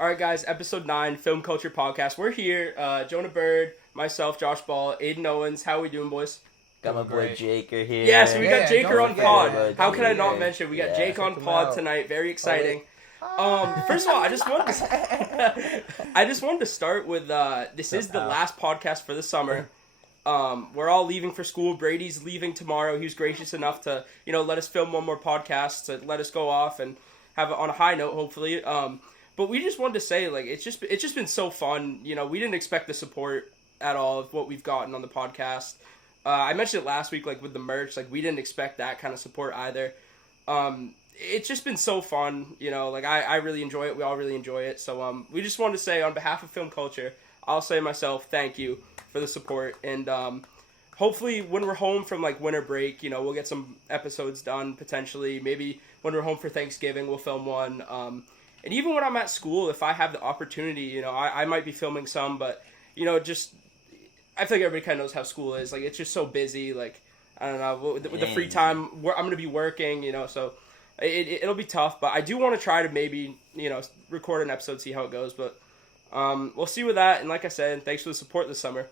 All right, guys, episode 9, Film Culture Podcast. We're here, Jonah Bird, myself, Josh Ball, Aidan Owens. How we doing, boys? Got my boy Jaker here. Yes, we got Jaker on pod. How can I not Jaker. mention? We got Jake on pod tonight. Very exciting. First of all, I just wanted to start with this is the last podcast for the summer. We're all leaving for school. Brady's leaving tomorrow. He was gracious enough to, let us film one more podcast, to let us go off and have it on a high note, hopefully. But we just wanted to say, it's just been so fun. We didn't expect the support at all of what we've gotten on the podcast. I mentioned it last week, with the merch. We didn't expect that kind of support either. It's just been so fun. I really enjoy it. We all really enjoy it. So we just wanted to say, on behalf of Film Culture, I'll say myself, thank you for the support. And hopefully when we're home from winter break, we'll get some episodes done potentially. Maybe when we're home for Thanksgiving, we'll film one. And even when I'm at school, if I have the opportunity, I might be filming some, but, I feel like everybody kind of knows how school is. It's just so busy. I don't know, with the free time, I'm going to be working, so it'll be tough. But I do want to try to maybe, record an episode, see how it goes. But we'll see with that. And like I said, thanks for the support this summer.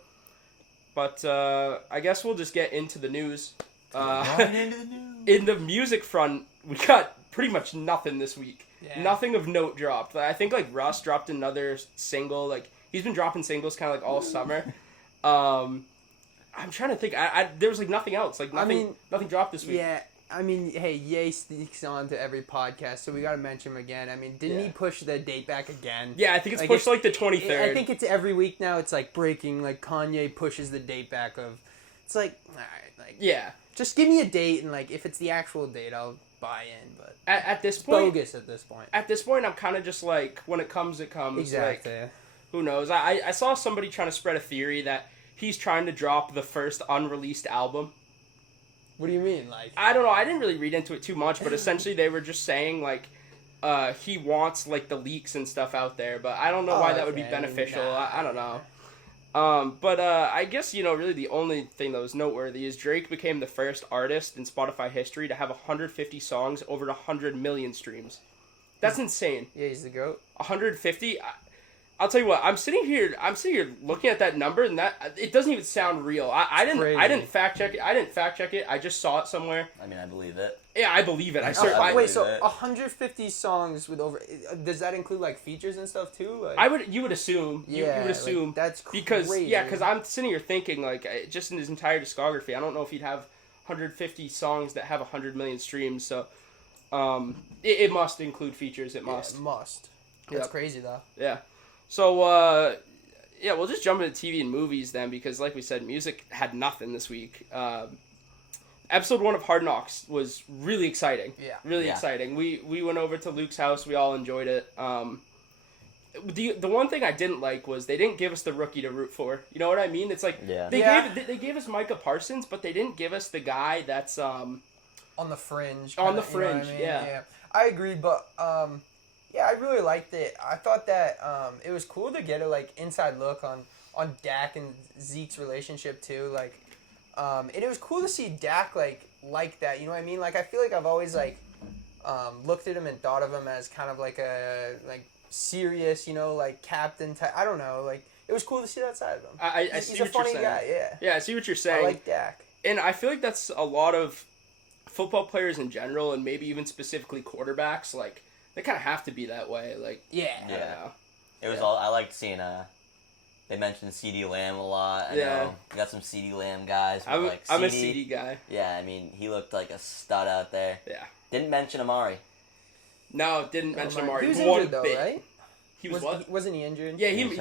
But I guess we'll just get into the news. In the music front, we got pretty much nothing this week. Yeah. Nothing of note dropped. I think Russ dropped another single. He's been dropping singles kind of all summer. I'm trying to think. There was nothing else. Nothing dropped this week. Yeah. Hey, Ye sneaks on to every podcast, so we got to mention him again. Didn't he push the date back again? Yeah, I think it's pushed the 23rd. I think it's every week now. It's breaking. Kanye pushes the date back of. It's all right. Yeah. Just give me a date, and if it's the actual date, I'll buy in. But at this point, bogus at this point. At this point, I'm kind of just when it comes, it comes. Exactly. Who knows? I saw somebody trying to spread a theory that he's trying to drop the first unreleased album. What do you mean? I don't know. I didn't really read into it too much, but essentially they were just saying he wants the leaks and stuff out there, but I don't know why that would be beneficial. I don't know. But I guess, really the only thing that was noteworthy is Drake became the first artist in Spotify history to have 150 songs over 100 million streams. That's insane. Yeah, he's the GOAT. 150? I'll tell you what, I'm sitting here looking at that number, and that it doesn't even sound real. I didn't fact check it. I just saw it somewhere. I believe it. Yeah, I believe it. Wait, so 150 songs with over? Does that include features and stuff too? You would assume. You would assume that's crazy. Because I'm sitting here thinking just in his entire discography, I don't know if he'd have 150 songs that have 100 million streams. So, it must include features. It must. Yeah, it must. That's crazy though. Yeah. So, we'll just jump into TV and movies then, because like we said, music had nothing this week. Episode 1 of Hard Knocks was really exciting. Yeah. Really exciting. We went over to Luke's house. We all enjoyed it. The one thing I didn't like was they didn't give us the rookie to root for. You know what I mean? It's they gave us Micah Parsons, but they didn't give us the guy that's on the fringe. On the fringe, yeah. I agree, but yeah, I really liked it. I thought that it was cool to get a inside look on Dak and Zeke's relationship too. And it was cool to see Dak like that. You know what I mean? I feel I've always looked at him and thought of him as kind of a serious, captain type. I don't know. It was cool to see that side of him. I see he's what a funny you're saying. guy. Yeah. Yeah, I see what you're saying. I like Dak. And I feel that's a lot of football players in general, and maybe even specifically quarterbacks. They kind of have to be that way. Yeah. I don't know. It was all. I liked seeing. They mentioned CeeDee Lamb a lot. I know. We got some CeeDee Lamb guys. I'm a CeeDee guy. Yeah, he looked like a stud out there. Yeah. Didn't mention Amari. No, didn't mention Amari. He was injured though, right? He was what? Wasn't he injured? Yeah, I think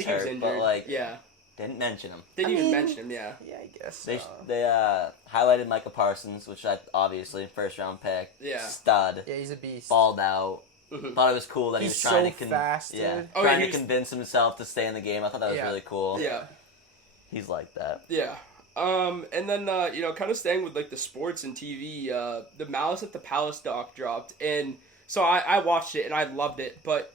he was injured. But yeah. Didn't mention him. Didn't even mention him. Yeah. Yeah, I guess. They highlighted Micah Parsons, which obviously first round pick. Yeah. Stud. Yeah, he's a beast. Balled out. Mm-hmm. Thought it was cool that he was trying to fast, dude. trying to convince himself to stay in the game. I thought that was really cool. Yeah. He's like that. Yeah. And then kind of staying with the sports and TV, the Malice at the Palace doc dropped, and so I watched it and I loved it, but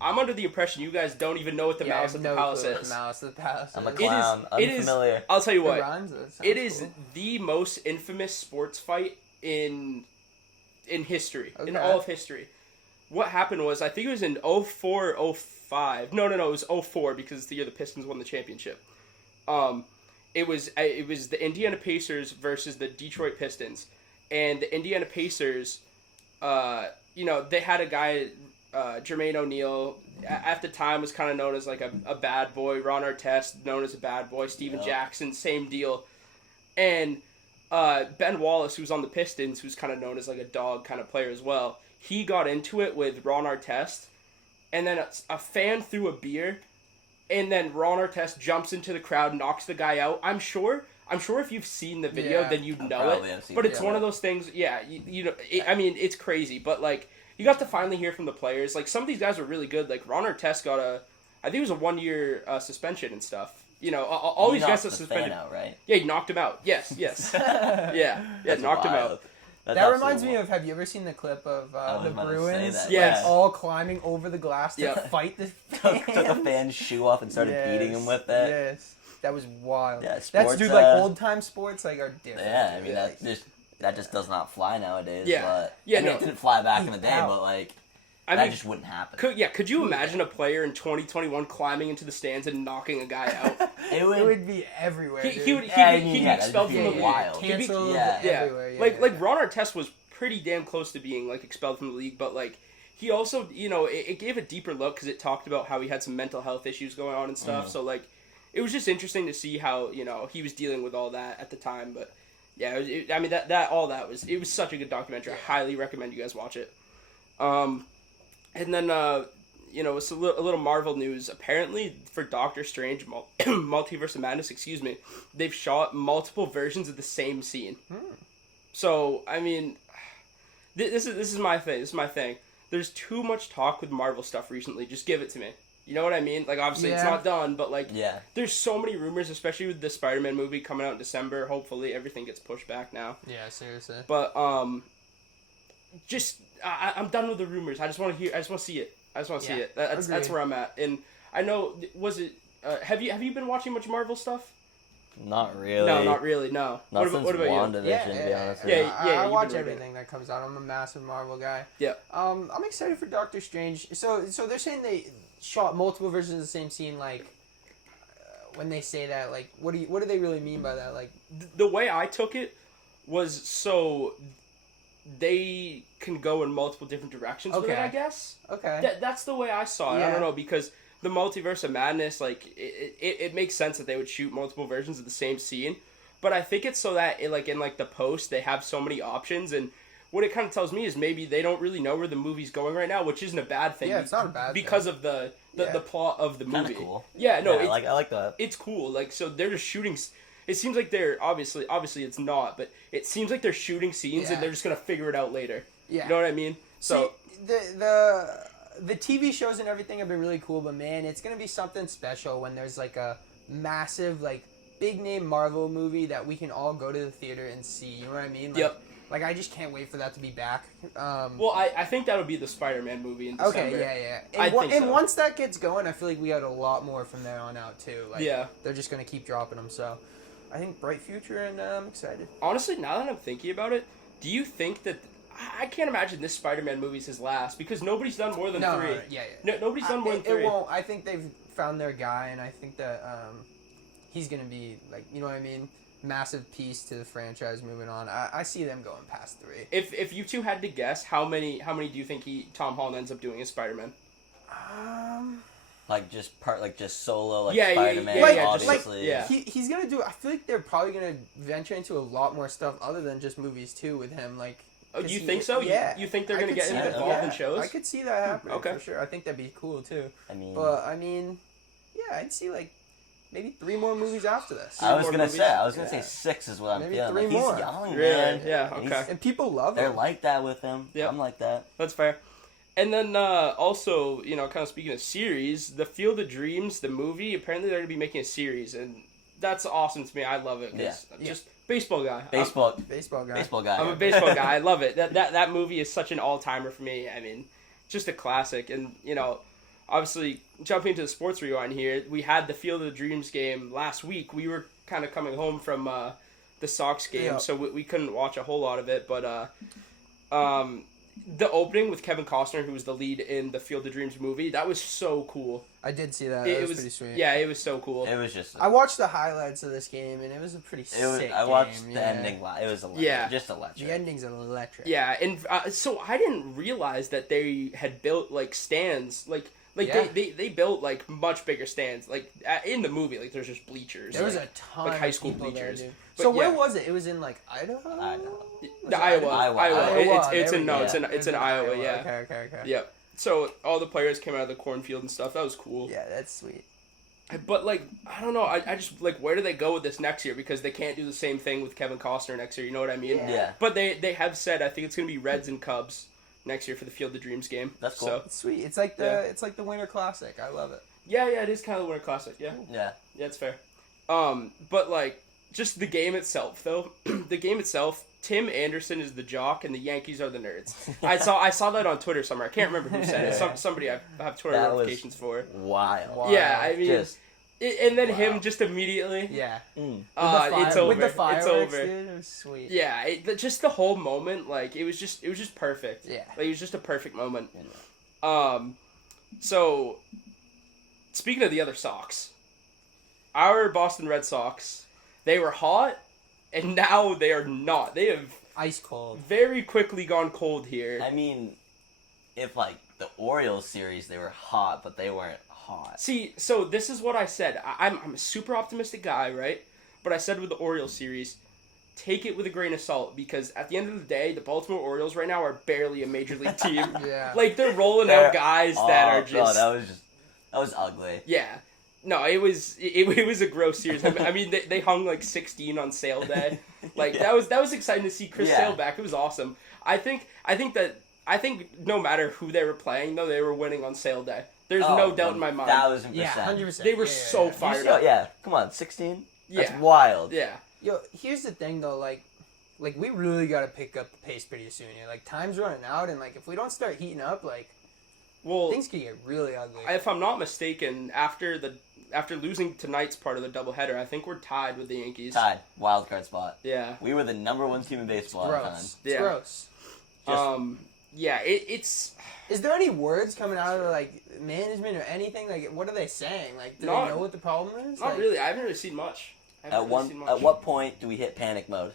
I'm under the impression you guys don't even know what the Malice at the Palace is. Malice at the Palace. I'm a clown. Unfamiliar. I'll tell you what. It is cool. The most infamous sports fight in history, in all of history. what happened was, I think it was in 04, 05. No, it was 04 because it's the year the Pistons won the championship. It was the Indiana Pacers versus the Detroit Pistons, and the Indiana Pacers, they had a guy, Jermaine O'Neal, at the time was kind of known as like a bad boy. Ron Artest, known as a bad boy. Steven Jackson, same deal. And Ben Wallace, who's on the Pistons, who's kind of known as like a dog kind of player as well, he got into it with Ron Artest, and then a fan threw a beer, and then Ron Artest jumps into the crowd, knocks the guy out. I'm sure if you've seen the video, then you'd know it. But it's one of those things, it's crazy. But, like, you got to finally hear from the players. Like, some of these guys were really good. Like, Ron Artest got I think it was a 1-year suspension and stuff. All these guys are suspended. Out, right? Yeah, he knocked him out. Yes. yeah, knocked him out. That reminds me of, have you ever seen the clip of the Bruins? Yes. All climbing over the glass to fight the fans? Took a fan's shoe off and started beating him with it. Yes. That was wild. Yeah, sports, that's, dude, like, old-time sports, like, are different. Yeah, I mean, that just does not fly nowadays. Yeah. But, yeah, I mean, it didn't fly back in the day, but, like, that just wouldn't happen. Could you imagine a player in 2021 climbing into the stands and knocking a guy out? It would be everywhere. He would be expelled from the league. Canceled everywhere. Yeah. Like Ron Artest was pretty damn close to being like expelled from the league, but like he also, it gave a deeper look because it talked about how he had some mental health issues going on and stuff. So like, it was just interesting to see how he was dealing with all that at the time. But yeah, it was such a good documentary. I highly recommend you guys watch it. And then, it's a little Marvel news. Apparently, for Doctor Strange, Multiverse of Madness, they've shot multiple versions of the same scene. So, I mean, this is my thing. This is my thing. There's too much talk with Marvel stuff recently. Just give it to me. You know what I mean? Like, obviously, it's not done, but, like, there's so many rumors, especially with the Spider-Man movie coming out in December. Hopefully, everything gets pushed back now. Yeah, seriously. But, I'm done with the rumors. I just want to see it. See it. That's where I'm at. And I know, have you been watching much Marvel stuff? Not really. No, not really. No. Not what since about WandaVision, you? to be honest. I watch everything that comes out. I'm a massive Marvel guy. Yeah. I'm excited for Doctor Strange. So they're saying they shot multiple versions of the same scene. Like, when they say that, like, what do they really mean by that? Like, the way I took it was so they can go in multiple different directions with it, I guess. Okay. That's the way I saw it. I don't know, because the Multiverse of Madness, like, it makes sense that they would shoot multiple versions of the same scene, but I think it's so that, in the post, they have so many options, and what it kind of tells me is maybe they don't really know where the movie's going right now, which isn't a bad thing. Yeah, it's not a bad because thing. of the plot of the movie. Kinda cool. Yeah, no, I like that. It's cool. Like, so they're just shooting. It seems like they're obviously it's not, but it seems like they're shooting scenes and they're just gonna figure it out later. Yeah, you know what I mean? So the TV shows and everything have been really cool, but man, it's gonna be something special when there's like a massive, like, big name Marvel movie that we can all go to the theater and see. You know what I mean? Like, yep. Like, I just can't wait for that to be back. Well, I think that'll be the Spider-Man movie in December. Okay, yeah. And once that gets going, I feel like we got a lot more from there on out, too. Like, they're just going to keep dropping them, so I think bright future, and I'm excited. Honestly, now that I'm thinking about it, do you think that... I can't imagine this Spider-Man movie's his last, because nobody's done more than 3. No, nobody's done more than 3. It won't. I think they've found their guy, and I think that he's going to be, like, you know what I mean? Massive piece to the franchise moving on. I see them going past 3. If you two had to guess, how many do you think Tom Holland ends up doing as Spider-Man? Just solo, Spider-Man, obviously. He's gonna do. I feel like they're probably gonna venture into a lot more stuff other than just movies too with him. Like, oh, you think so? Yeah. You think they're gonna get involved in shows? I could see that happening for sure. I think that'd be cool too. I'd see like maybe 3 more movies after this. I was gonna say 6 is what I'm feeling. 3 more. He's young, really? man. Yeah, okay. And people love him. They're like that with him. Yep. I'm like that. That's fair. And then also, kind of speaking of series, the Field of Dreams, the movie, apparently they're going to be making a series, and that's awesome to me. I love it. Just baseball guy. Baseball guy. I'm a baseball guy. I love it. That movie is such an all-timer for me. I mean, just a classic. And, obviously, jumping into the sports rewind here, we had the Field of Dreams game last week. We were kind of coming home from the Sox game, so we couldn't watch a whole lot of it. But, the opening with Kevin Costner, who was the lead in the Field of Dreams movie, that was so cool. I did see that. It That was was pretty sweet. Yeah, it was so cool. It was just. I watched the highlights of this game, and it was a pretty sick I watched game. the ending. It was electric. Yeah. Just electric. The ending's electric. Yeah, and so I didn't realize that they had built like stands, like Yeah. they built like much bigger stands. Like in the movie, like there's just bleachers. There was like, a ton high of school people bleachers. there, dude. But So where yeah. was it? It was in like Idaho. Idaho. Was it Iowa. Iowa. It's There in we go. it's in Iowa. Yeah. Okay. Yep. So all the players came out of the cornfield and stuff. That was cool. Yeah, that's sweet. But like I don't know. I just like where do they go with this next year? Because they can't do the same thing with Kevin Costner next year. You know what I mean? Yeah. But they have said I think it's gonna be Reds and Cubs next year for the Field of Dreams game. That's cool. So, It's sweet. It's like the Winter Classic. I love it. yeah, it is kind of the Winter Classic. Yeah. Yeah. Yeah, it's fair. But like just the game itself though, the game itself, Tim Anderson is the jock and the Yankees are the nerds. I saw that on Twitter somewhere. I can't remember who said it. Somebody I have Twitter That was notifications for. Wild. Wow. Yeah, I mean, Just. and then Wow. him just immediately. Yeah. It's over. With the fireworks, It's over. dude, it was sweet. Yeah, just the whole moment, like it was just perfect. Yeah. Like it was just a perfect moment. So speaking of the other Sox, our Boston Red Sox, they were hot, and now they are not. They have Ice cold. very quickly gone cold here. I mean, if like the Orioles series, they were hot, but they weren't hot. See, so this is what I said. I'm a super optimistic guy, right? But I said with the Orioles series, take it with a grain of salt because at the end of the day, the Baltimore Orioles right now are barely a major league team. Yeah. Like they're rolling out guys that are just that was ugly. yeah. No, it was a gross series. I mean, they hung like 16 on sale day. Like Yeah. that was exciting to see Chris Sale back. It was awesome. I think no matter who they were playing though, they were winning on sale day. There's no doubt in my mind. 1,000%. Yeah, 100%. They were Yeah, so yeah. fired You up. saw- yeah, come on, 16? That's Yeah. wild. Yeah. Yo, here's the thing though, like we really got to pick up the pace pretty soon here. Like time's running out, and like if we don't start heating up, like Well, things could get really ugly. if I'm not mistaken, after losing tonight's part of the doubleheader, I think we're tied with the Yankees. Tied. Wild card spot. Yeah. We were the number one team in baseball at the time. Gross. Yeah. It's gross. Yeah. It's Is there any words coming out of like management or anything? Like, what are they saying? Like, do Not- they know what the problem is? not Like, really. I haven't really seen much. At what point do we hit panic mode?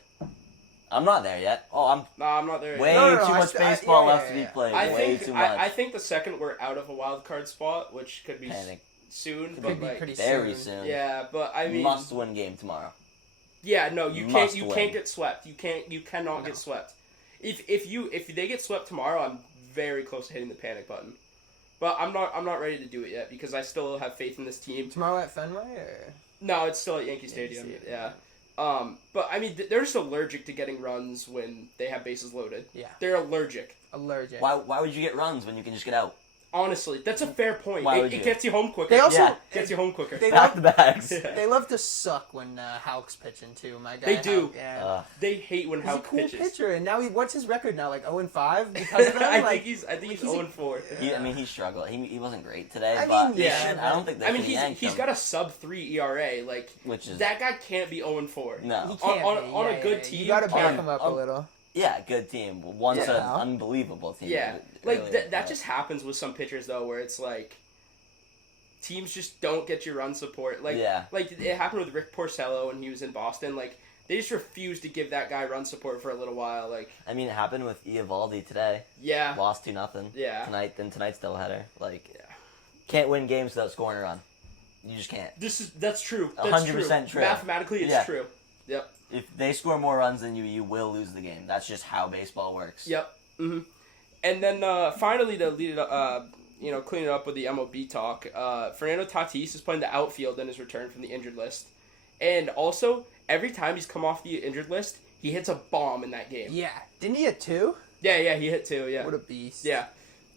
I'm not there yet. Oh, No, I'm not there. way yet. No, too I much st- I- baseball yeah, left yeah, to be yeah. played. I way think too much. I think the second we're out of a wild card spot, which could be Panic. soon, Could but be like pretty Very soon. soon. yeah, but I mean Must win game tomorrow. yeah, no, you Must can't win. get swept. You cannot No. get swept. If they get swept tomorrow, I'm very close to hitting the panic button. But I'm not ready to do it yet because I still have faith in this team. Tomorrow at Fenway, or No, it's still at Yankee Stadium. Yeah. But I mean, they're just allergic to getting runs when they have bases loaded. yeah, They're allergic. allergic. Why would you get runs when you can just get out? Honestly, that's a fair point. Why It, would it you? gets you home quicker. They also Yeah. Gets you home quicker. They Back love the bags. Yeah. they love to suck when Houck's pitching too. My guy. They do. Houck, yeah. Ugh. Hate when He's a Houck cool pitches. pitcher, and now what's his record now? Like 0-5 because of them. I like, think he's he's a- 0-4. I mean, he struggled. He wasn't great today, I but mean, they yeah, should- but- I don't think they I mean, should yank he's him, got a sub-3 ERA. Like which is that guy can't be 0-4. no. He can't On- be. on a Yeah, good yeah. team, You got to back on- him up a on- little. Yeah, good team. Once Yeah. an unbelievable team. Yeah, It like really that. is, That but- just happens with some pitchers though, where it's like teams just don't get your run support. Like Yeah. like it happened with Rick Porcello when he was in Boston. Like they just refused to give that guy run support for a little while. Like I mean, it happened with Eovaldi today. yeah, Lost 2-0. yeah. Tonight's doubleheader. Like, Yeah. can't win games without scoring a run. You just can't. That's true. That's 100% true. Mathematically, it's Yeah. true. Yep. If they score more runs than you will lose the game. That's just how baseball works. Yep. hmm And then finally to lead it up, clean it up with the MLB talk. Fernando Tatis is playing the outfield in his return from the injured list, and also every time he's come off the injured list, he hits a bomb in that game. Yeah, didn't he hit 2? Yeah, he hit 2. Yeah, What a beast. yeah.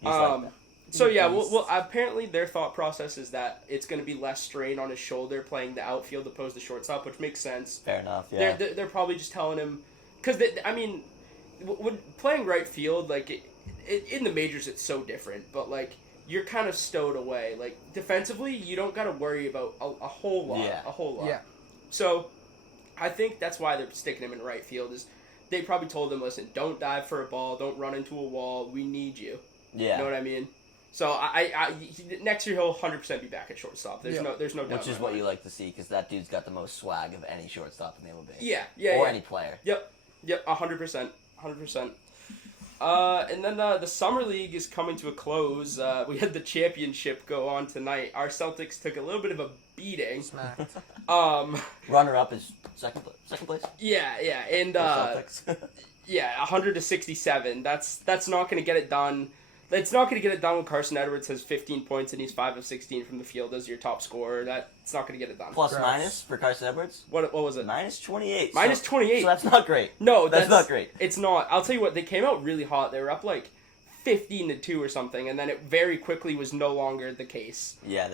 He's like that. So yeah, Beast. well, apparently their thought process is that it's going to be less strain on his shoulder playing the outfield opposed to shortstop, which makes sense. Fair enough. Yeah. They're probably just telling him because I mean, when playing right field, like in the majors, it's so different. But like you're kind of stowed away. Like defensively, you don't got to worry about a whole lot. Yeah. A whole lot. Yeah. So I think that's why they're sticking him in right field. Is they probably told him, listen, don't dive for a ball, don't run into a wall, we need you. Yeah. You know what I mean? So next year he'll 100% be back at shortstop. There's no doubt. Which is what you like to see, because that dude's got the most swag of any shortstop in the MLB. Yeah. Or any player. Yep, 100%. And then the Summer League is coming to a close. We had the championship go on tonight. Our Celtics took a little bit of a beating. Smacked. Runner-up is second place. Yeah, and Celtics. 100-67. That's not going to get it done. It's not going to get it done when Carson Edwards has 15 points and he's 5 of 16 from the field as your top scorer. That's not going to get it done. Plus minus for Carson Edwards? What was it? Minus 28. Minus 28. So that's not great. No, that's not great. It's not. I'll tell you what, they came out really hot. They were up like 15-2 or something, and then it very quickly was no longer the case. Yeah,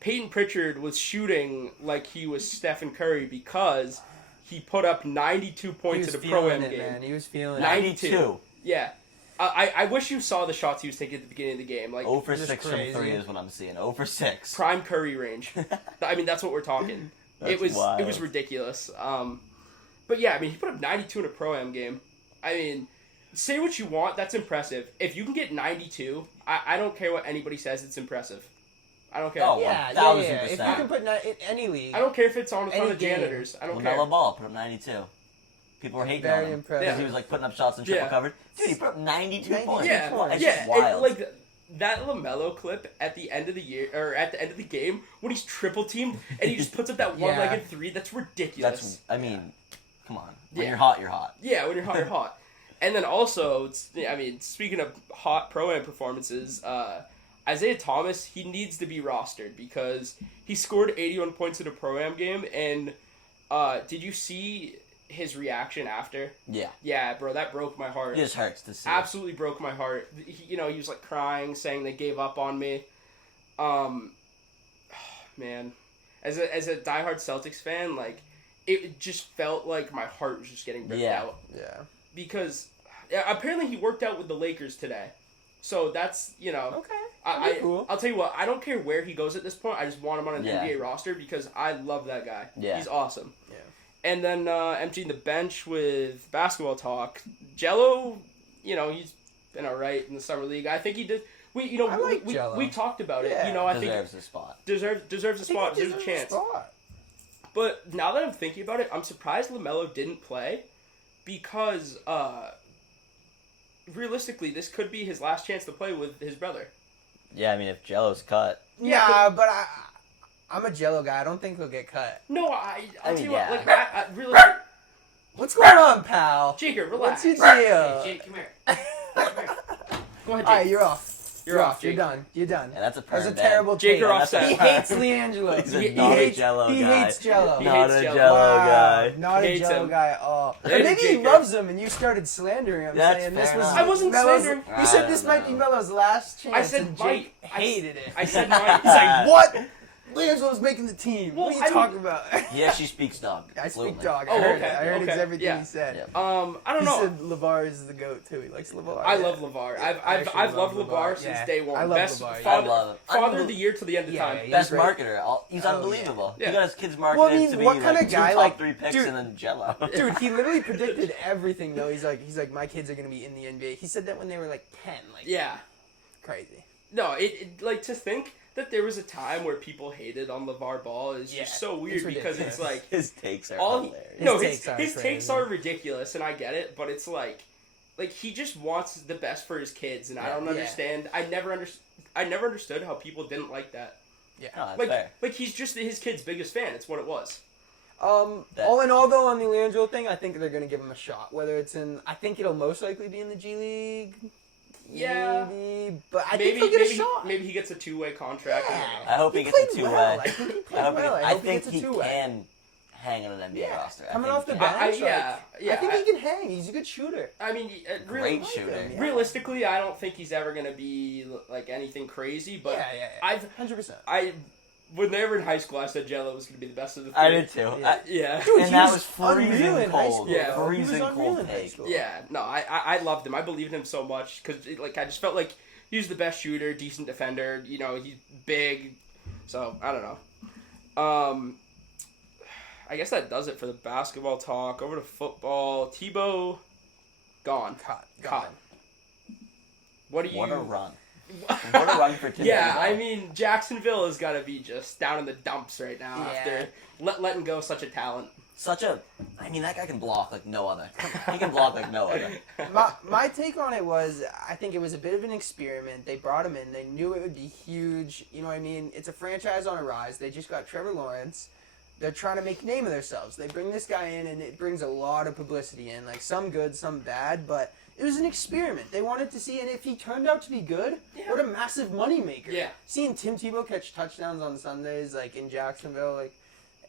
Peyton Pritchard was shooting like he was Stephen Curry because he put up 92 points in a Pro-Am game. Man. He was feeling 92. Yeah. I wish you saw the shots he was taking at the beginning of the game. Like 0 for 6 from 3 is what I'm seeing. 0 for 6. Prime Curry range. I mean, that's what we're talking. It was ridiculous. But yeah, I mean, he put up 92 in a Pro-Am game. I mean, say what you want, that's impressive. If you can get 92, I don't care what anybody says, it's impressive. I don't care. Oh, yeah. 1000%. If you can put in any league. I don't care if it's on a ton Any of game. janitors. I don't care. LaMelo Ball put up 92. People were hating on him. Very impressive. Because he was like putting up shots in triple coverage. Dude, he put up 92 points. Yeah, It's just wild. like that LaMelo clip at the end of the year or at the end of the game when he's triple teamed and he just puts up that one-legged three. That's ridiculous. Come on. When you're hot, you're hot. Yeah, when you're hot, you're hot. And then also, speaking of hot Pro-Am performances, Isaiah Thomas, he needs to be rostered because he scored 81 points in a Pro-Am game. And did you see his reaction after? Yeah. Yeah, bro, that broke my heart. It just hurts to see. Absolutely broke my heart. He was like crying, saying they gave up on me. Man, as a diehard Celtics fan, like it just felt like my heart was just getting ripped out. Yeah. Because apparently he worked out with the Lakers today, so that's Okay. Cool. I'll tell you what, I don't care where he goes at this point. I just want him on an NBA roster because I love that guy. Yeah. He's awesome. Yeah. And then emptying the bench with basketball talk. Jello, he's been all right in the summer league. I think he did. We talked about it. Yeah. I deserves a spot. Deserves a spot. Deserves a chance. But now that I'm thinking about it, I'm surprised LaMelo didn't play because realistically, this could be his last chance to play with his brother. Yeah, I mean, if Jello's cut. Yeah, but I'm a Jello guy. I don't think he'll get cut. No, I'll tell you yeah. what. Like, I really. What's going on, pal? Jaker, relax. What's your deal? Hey, Jake, come here. Go ahead, Jake. Alright, you're off. You're off, You're Jake. done. You're done. Yeah, that's a That's a perm terrible Jake, take. you're offset. He hates LiAngelo. He's a He not a hates Jello He guy. hates Jello. He Not hates a Jello. Jello Wow, guy. not a Hates Jello him. guy. Oh, or Hates maybe he Jaker. loves him, and you started slandering him, That's saying this fair was. enough. I wasn't Melo's- slandering. You said this might be know. Melo's last chance. I said and might. Jake hated it. I said might. He's like, what? LiAngelo's making the team. Well, What are you I mean- talking about? He actually speaks dog. I speak fluently. dog. I Oh, heard okay, it. I heard okay, everything yeah. he said. Yeah. I don't He know. said LeVar is the GOAT too. He likes LeVar. I love LeVar. I I've actually loved love LeVar LeVar. since Yeah. day one. I love Best LeVar, yeah. father, I love him. father of the year till the end of Yeah, time. yeah, Best great. marketer. He's Oh, unbelievable. yeah. He got his kids Well, I marketed mean, to be what like kind of two guy, top like, 3 picks dude- and then Jello. Dude, he literally predicted everything though. He's like, my kids are gonna be in the NBA. He said that when they were like 10. Like, Yeah. crazy. No, it like to think that there was a time where people hated on LeVar Ball is Yeah, just so weird it's because ridiculous. it's like His takes are all hilarious. his takes are ridiculous and I get it, but it's like he just wants the best for his kids and I don't Yeah. understand. I never understood how people didn't like that. Yeah. No, that's fair. Like he's just his kid's biggest fan. It's what it was. All in all, though, on the LiAngelo thing, I think they're gonna give him a shot. Whether it's I think it'll most likely be in the G League. Yeah. Maybe, but I think he'll get a shot. Maybe he gets a 2-way contract. Yeah. I hope he gets a played 2-way. well. I think he played well. I hope he think gets a he 2-way. can hang on an NBA Yeah. roster. I Coming think off the he bench, can. I think he can hang. He's a good shooter. I mean, Great shooter. Yeah. realistically, I don't think he's ever gonna be like anything crazy. But Yeah. I've 100%. when they were in high school, I said Jello was gonna be the best of the three. I did too. Yeah. Yeah. Dude, And he that was was unreal freezing in high cold. school. Yeah. bro. Freezing he was unreal cold in high take. school. Yeah, no, I loved him. I believed in him so much because I just felt like he was the best shooter, decent defender. He's big, so I don't know. I guess that does it for the basketball talk. Over to football. Tebow, gone. Gone. What do you? What a run. What a run for Tebow. Yeah, I mean, Jacksonville has got to be just down in the dumps right now Yeah. after letting go such a talent. I mean, that guy can block like no other. He can block like no other. My take on it was, I think it was a bit of an experiment. They brought him in. They knew it would be huge. You know what I mean? It's a franchise on a rise. They just got Trevor Lawrence. They're trying to make a name of themselves. They bring this guy in, and it brings a lot of publicity in. Like, some good, some bad, but it was an experiment. They wanted to see, and if he turned out to be good, what a massive moneymaker. Yeah. Seeing Tim Tebow catch touchdowns on Sundays, like, in Jacksonville, like,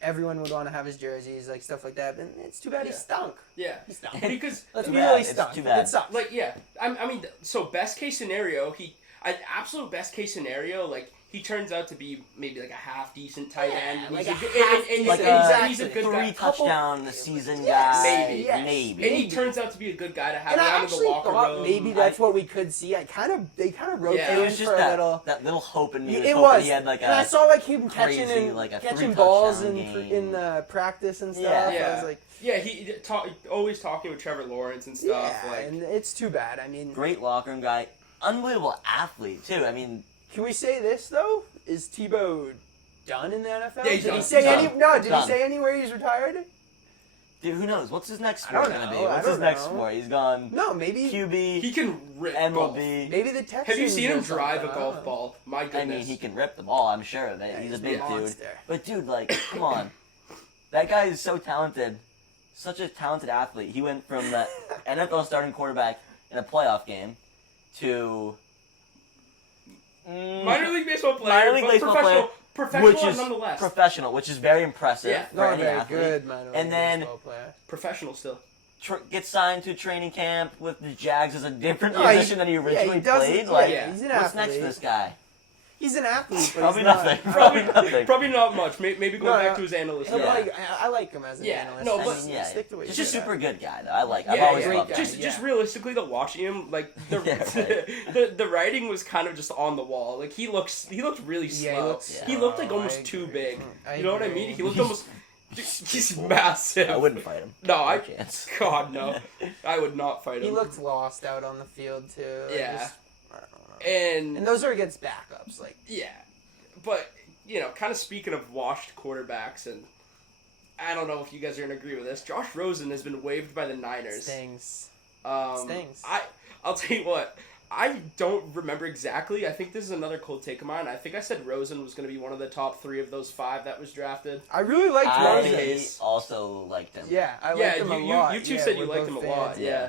everyone would want to have his jerseys, like, stuff like that. And it's too bad he stunk. Yeah. He stunk. Because, Let's Too be bad. really It's stunk. too bad. It sucks. like, yeah. I mean, so best case scenario, absolute best case scenario, like, he turns out to be maybe like a half decent tight end. Yeah, And like he's a good- half and Like decent- he's a good 3 guy. touchdown a season Yes, guy. Maybe. yes. Maybe. And he turns out to be a good guy to have And I around in the actually locker thought room. maybe that's what we could see. They kind of wrote Yeah. him It was in just for that, a little. that little hope in me. It hoping was. He had like and I a saw like him crazy, catching like a catching 3 balls touchdown in game. practice and stuff. Yeah. I was like, Yeah, he always talking with Trevor Lawrence and stuff. yeah, like, and it's too bad. I mean, great locker room guy, unbelievable athlete too. I mean, can we say this though? Is Tebow done in the NFL? Yeah, he's did done. he say He's any? done. No, did Done. he say anywhere he's retired? dude, who knows? What's his next I don't sport gonna be? know. I What's his don't next know. sport? He's gone No, maybe. QB, he can rip golf. MLB. Maybe the Texans. Have you seen him or drive a something, I golf don't know. ball? My goodness. I mean, he can rip the ball. I'm sure of it. Yeah, he's a big dude. monster. But dude, like, come on, that guy is so talented, such a talented athlete. He went from the NFL starting quarterback in a playoff game to minor league baseball player, Minor league but baseball professional which is nonetheless. professional, which is very impressive Yeah. for Not any very athlete. good, minor league And then- baseball player. Professional still. Gets signed to training camp with the Jags as a different No, he- position than he originally doesn't- played. yeah, Like, he's an what's athlete. next to this guy? He's an athlete, but Probably he's not- nothing. Probably nothing. Probably not much. Maybe going No, back no. to his analyst. He'll Yeah. probably- I like him as an Yeah, analyst. no, I but- mean, yeah, stick to what just you a do. super good guy. Though. I've Yeah, always great loved guy. him. Just realistically, the watching him, like the Yeah, the writing was kind of just on the wall. Like he looked really slow. Yeah, he looks He looked like slow. almost I too agree. big. I You know what I agree. mean? He looked almost. He's massive. I wouldn't fight him. No, I. chance. God no, I would not fight him. He looked lost out on the field too. Like, Yeah. I don't know. And those are against backups. Like, yeah, but kind of speaking of washed quarterbacks, and I don't know if you guys are gonna agree with this. Josh Rosen has been waived by the Niners. stings. Stings. I'll tell you what. I don't remember exactly. I think this is another cold take of mine. I think I said Rosen was going to be one of the top 3 of those 5 that was drafted. I really liked I Rosen. also liked him. Yeah, I liked him a lot. you two Yeah, said you we're liked him both a lot. fans. Yeah.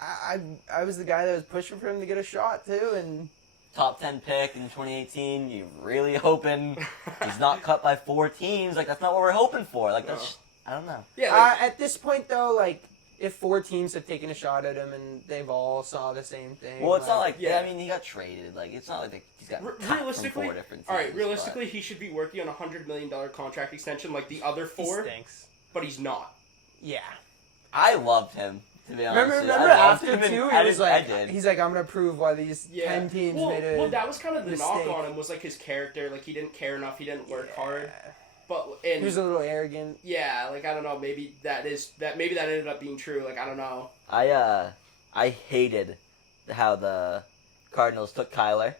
I was the guy that was pushing for him to get a shot too, and Top 10 pick in 2018. You're really hoping he's not cut by 4 teams. Like, that's not what we're hoping for. Like, that's I don't know. Yeah. at this point though, like, if 4 teams have taken a shot at him and they've all saw the same thing. Well, it's not like yeah. I mean, he got traded. Like, it's not like he's got cut from realistically, 4 different teams. all right. Realistically, he should be working on a $100 million contract extension like the other he 4, stinks. but he's not. Yeah. I loved him. To be honest, Remember I loved after him, too, and he was I like, did. he's like, I'm gonna prove why these 10 teams made it. Well, that was kind of the knock mistake. on him was like his character. Like he didn't care enough. He didn't work hard. Yeah. But He was a little arrogant. yeah, like I don't know. Maybe that ended up being true. Like I don't know. I hated how the Cardinals took Kyler.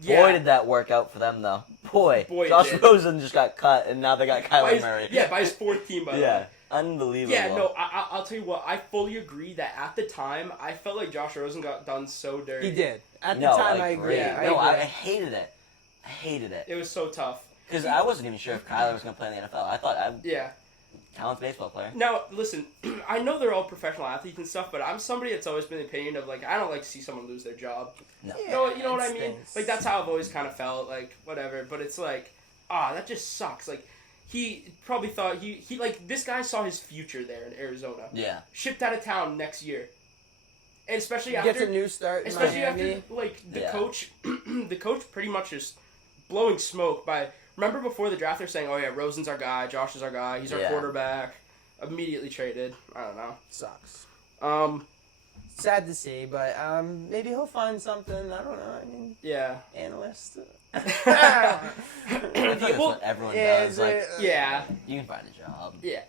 Yeah. Boy, did that work out for them, though. Boy it Josh did. Rosen just got cut, and now they got Kyler Murray. By his 4th team, by the way. Yeah, unbelievable. Yeah, no, I'll tell you what. I fully agree that at the time, I felt like Josh Rosen got done so dirty. He did. At the No, time, I like, agree. yeah. I No, I agree. hated it. I hated it. It was so tough. Because I wasn't even sure if Kyler was going to play in the NFL. I thought Yeah. talented baseball player. Now, listen, I know they're all professional athletes and stuff, but I'm somebody that's always been the opinion of, like, I don't like to see someone lose their job. No. Yeah, You know what it I mean? stinks. Like, that's how I've always kind of felt, like, whatever. But it's like, that just sucks. Like, he probably thought, he like, this guy saw his future there in Arizona. Yeah. Shipped out of town next year. And especially He after... gets a new start in Especially Miami. after, like, the Yeah. coach, the coach pretty much is blowing smoke by, remember before the draft they're saying, oh yeah, Rosen's our guy, Josh is our guy, he's our Yeah. quarterback, immediately traded, I don't know. Sucks. sad to see, but maybe he'll find something. I don't know. I mean, Yeah. analyst. I feel like that's what everyone does. Like, Yeah. you can find a job. Yeah.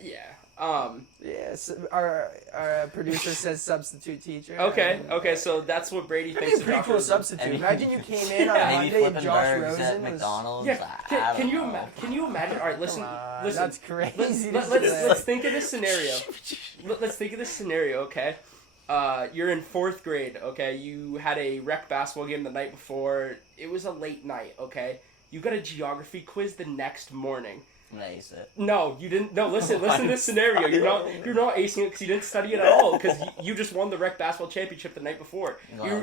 Yes, our producer says substitute teacher. Okay, so that's what Brady That'd thinks. be a pretty Josh cool Rosen. substitute. Imagine you came in on Maybe Monday and flipping Josh burgers at Rosen was. McDonald's. Yeah. I Can don't know. Can you imagine? All right, listen. That's crazy. Let's think of this scenario. Let's think of this scenario, okay? You're in 4th grade, okay? You had a rec basketball game the night before. It was a late night, okay? You got a geography quiz the next morning. Nice. No, you didn't. No, listen to this scenario. You're not acing it because you didn't study it at all because you just won the rec basketball championship the night before.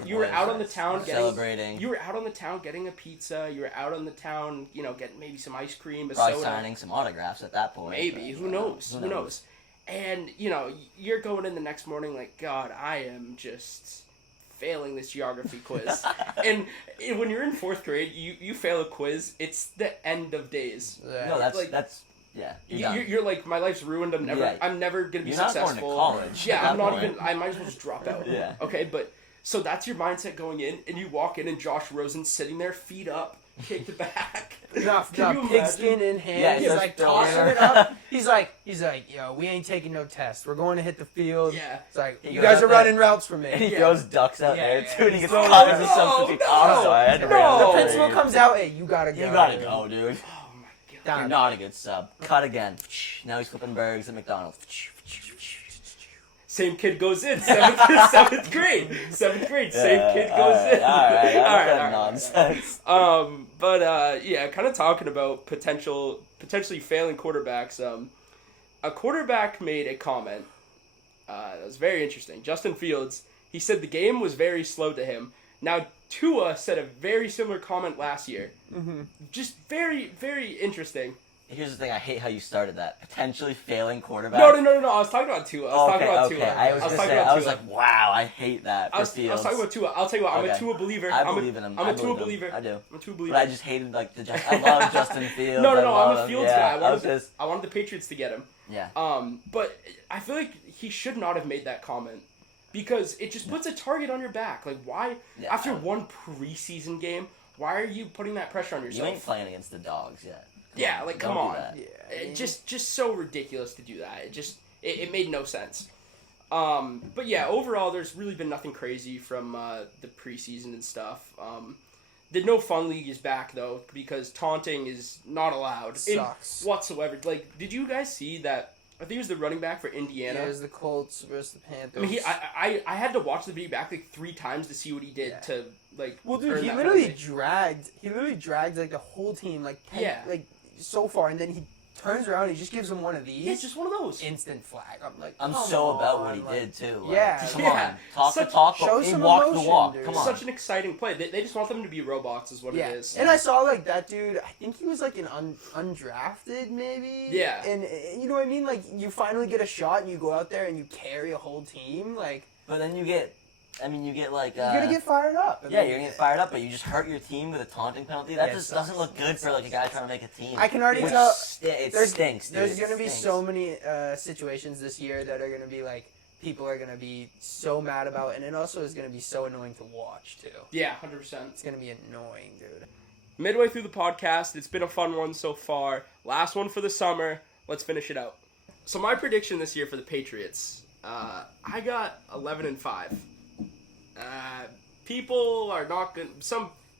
You were out on the town celebrating. You were out on the town getting a pizza. You were out on the town, getting maybe some ice cream, a Probably soda. signing some autographs at that point. Maybe. Who knows? Who knows? And you're going in the next morning like, God, I am just failing this geography quiz. and when you're in 4th grade, you fail a quiz, it's the end of days. Yeah. No, that's You're like, my life's ruined. I'm never gonna be successful. Not going to college. Yeah, I'm not even. I might as well just drop out. Yeah. Okay, but so that's your mindset going in, and you walk in, and Josh Rosen's sitting there, feet up, kicked back. Pigskin in hand. Yeah, he's like tossing it up. He's like, yo, we ain't taking no test. We're going to hit the field. Yeah. It's like, you guys are running routes for me. And he throws ducks out there too, and he gets No, caught as a no, substitute. no, I'm sorry, I had to bring it The up. principal comes out, hey, you gotta go. You gotta go, dude. Oh my God. You're not a good sub. Cut again. Now he's flipping burgers at McDonald's. Same kid goes in. 7th grade. 7th grade. Same kid goes in. All right. Nonsense. Kind of talking about potentially failing quarterbacks. A quarterback made a comment that was very interesting. Justin Fields. He said the game was very slow to him. Now Tua said a very similar comment last year. Mm-hmm. Just very, very interesting. Here's the thing, I hate how you started that. Potentially failing quarterback. No. I was talking about Tua. I was like, wow, I hate that for Fields. I was talking about Tua. I'll tell you what, I'm a Tua believer. I believe in him. I'm a Tua believer. I do. I'm a Tua believer. But I just hated, I love Justin Fields. No, I'm a Fields guy. Yeah, I wanted the Patriots to get him. Yeah. But I feel like he should not have made that comment. Because it just puts a target on your back. Like, why, after one preseason game, why are you putting that pressure on yourself? You ain't playing against the dogs yet. Come on. Yeah, just so ridiculous to do that. It made no sense. But yeah, overall, there's really been nothing crazy from the preseason and stuff. The No Fun League is back, though, because taunting is not allowed. Sucks. Whatsoever. Like, did you guys see that? I think it was the running back for Indiana. Yeah, it was the Colts versus the Panthers. I mean, I had to watch the video back like 3 times to see what he did to like. Well, dude, earn he that literally penalty. dragged like the whole team like Yeah. so far, and then he turns around and he just gives him one of these. Yeah, just one of those. Instant flag. I'm like, I'm come so about on, what he like, did too. Yeah. Come Yeah. on, talk the Such- talk, show and some walk the emotion, walk. dude. Come It's on. such an exciting play. They just want them to be robots, is what Yeah. it is. And I saw like that dude. I think he was like an undrafted maybe. Yeah. And you know what I mean? Like you finally get a shot and you go out there and you carry a whole team. Like But then you get like. you're gonna get fired up. Yeah, you're gonna get fired up, but you just hurt your team with a taunting penalty. That Yeah, just it doesn't sucks. look good for like a guy trying to make a team. I can already Which tell. it There's- stinks. Dude. There's It gonna be stinks. so many situations this year that are gonna be like people are gonna be so mad about, and it also is gonna be so annoying to watch too. Yeah, 100%. It's gonna be annoying, dude. Midway through the podcast, it's been a fun one so far. Last one for the summer. Let's finish it out. So my prediction this year for the Patriots, I got 11-5. People are not good.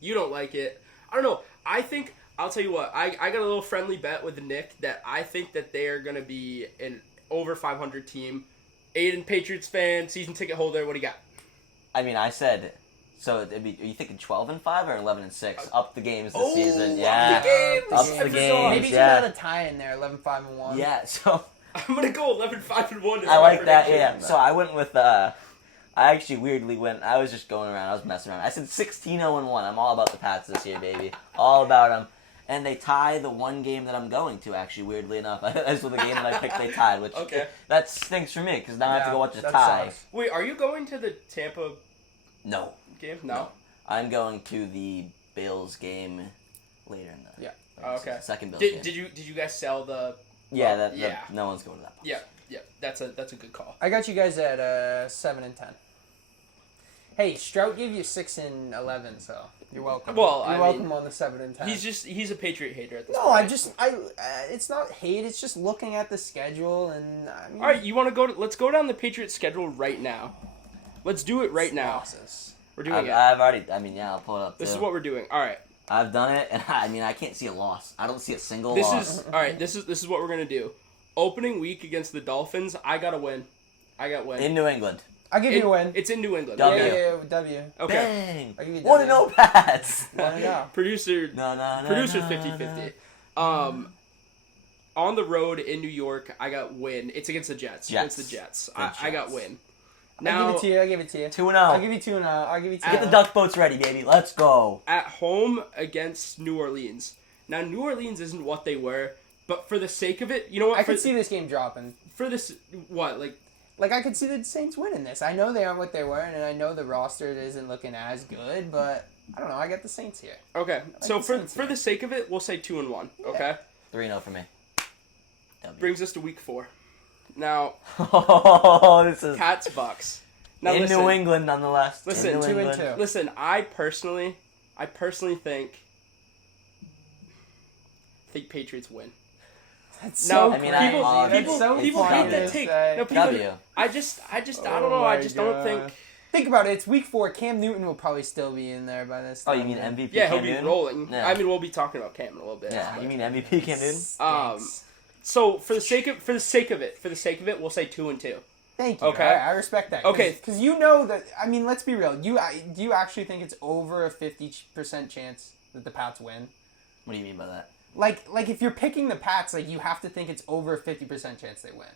You don't like it. I don't know. I'll tell you what. I got a little friendly bet with Nick that I think that they are going to be an over 500 team. Aidan, Patriots fan, season ticket holder. What do you got? I mean, I said. So it'd be, are you thinking 12-5 or 11-6? Up the games this season, yeah. Up the games. Up the games, Maybe you yeah. got a tie in there, 11-5-1. Yeah. So I'm going to go 11-5-1. I like that. Yeah. So I went with. I actually weirdly went. I was just going around. I was messing around. I said 16-0-1. I'm all about the Pats this year, baby. All about them. And they tie the one game that I'm going to. Actually, weirdly enough, that's what the game that I picked. They tied, which that stinks for me because now I have to go watch a tie. Sucks. Wait, are you going to the Tampa No. game? No. I'm going to the Bills game later in the. Yeah. Oh, okay. Second Bills game. Did you guys sell the? Yeah. No one's going to that. Yeah. That's a good call. I got you guys at 7-10. Hey, Strout gave you 6-11, so you're welcome. Well, you're I welcome mean, on the 7-10. He's a Patriot hater at this No, point. it's not hate. It's just looking at the schedule and. I mean, All right, you want to go? Let's go down the Patriots schedule right now. Let's do it right now. losses. We're doing it. I've already. I mean, yeah, I'll pull it up. This too. is what we're doing. All right. I've done it, and I mean, I can't see a loss. I don't see a single This loss. is all right. This is what we're gonna do. Opening week against the Dolphins. I gotta win. I got win. In New England. I'll give you a win. It's in New England. W. Yeah, W. Okay. Bang! I'll give you 1-0 Pats. 1-0. Producer. No. Producer 50-50. On the road in New York, I got win. It's against the Jets. Jets. Against the Jets. Good I got Jets. win. I'll Now give it to you. 2-0. I'll give you 2-0. I'll give you 2-0. Get the duck boats ready, baby. Let's go. at home against New Orleans. Now New Orleans isn't what they were, but for the sake of it, you know what? I could see this game dropping. For this, what Like, I could see the Saints winning this. I know they aren't what they were, and I know the roster isn't looking as good, but I don't know. I got the Saints here. Okay, so the for Saints, the sake of it, we'll say 2-1. Okay, 3-0 for me. W. brings us to week 4. Now Oh, this is Pats Bucks. Now in listen, New England, nonetheless. Listen, in New 2 and England. 2. listen. I personally think Patriots win. That's No, so I mean, crazy. I- That's people so hate funny that to take. say. No, people. W. I just, I don't Oh know. I my just don't God. think. Think about it. It's week 4. Cam Newton will probably still be in there by this Oh, time. you mean MVP? Yeah, he'll Cam be Newton? rolling. Yeah. I mean, we'll be talking about Cam in a little bit. Yeah, but- you mean MVP Cam Newton? Stinks. So for the sake of it, we'll say 2-2. Thank you. Okay. I respect that. Okay. Because you know that. I mean, let's be real. Do you actually think it's over a 50% chance that the Pats win? What do you mean by that? Like if you're picking the Pats, like you have to think it's over a 50% chance they win.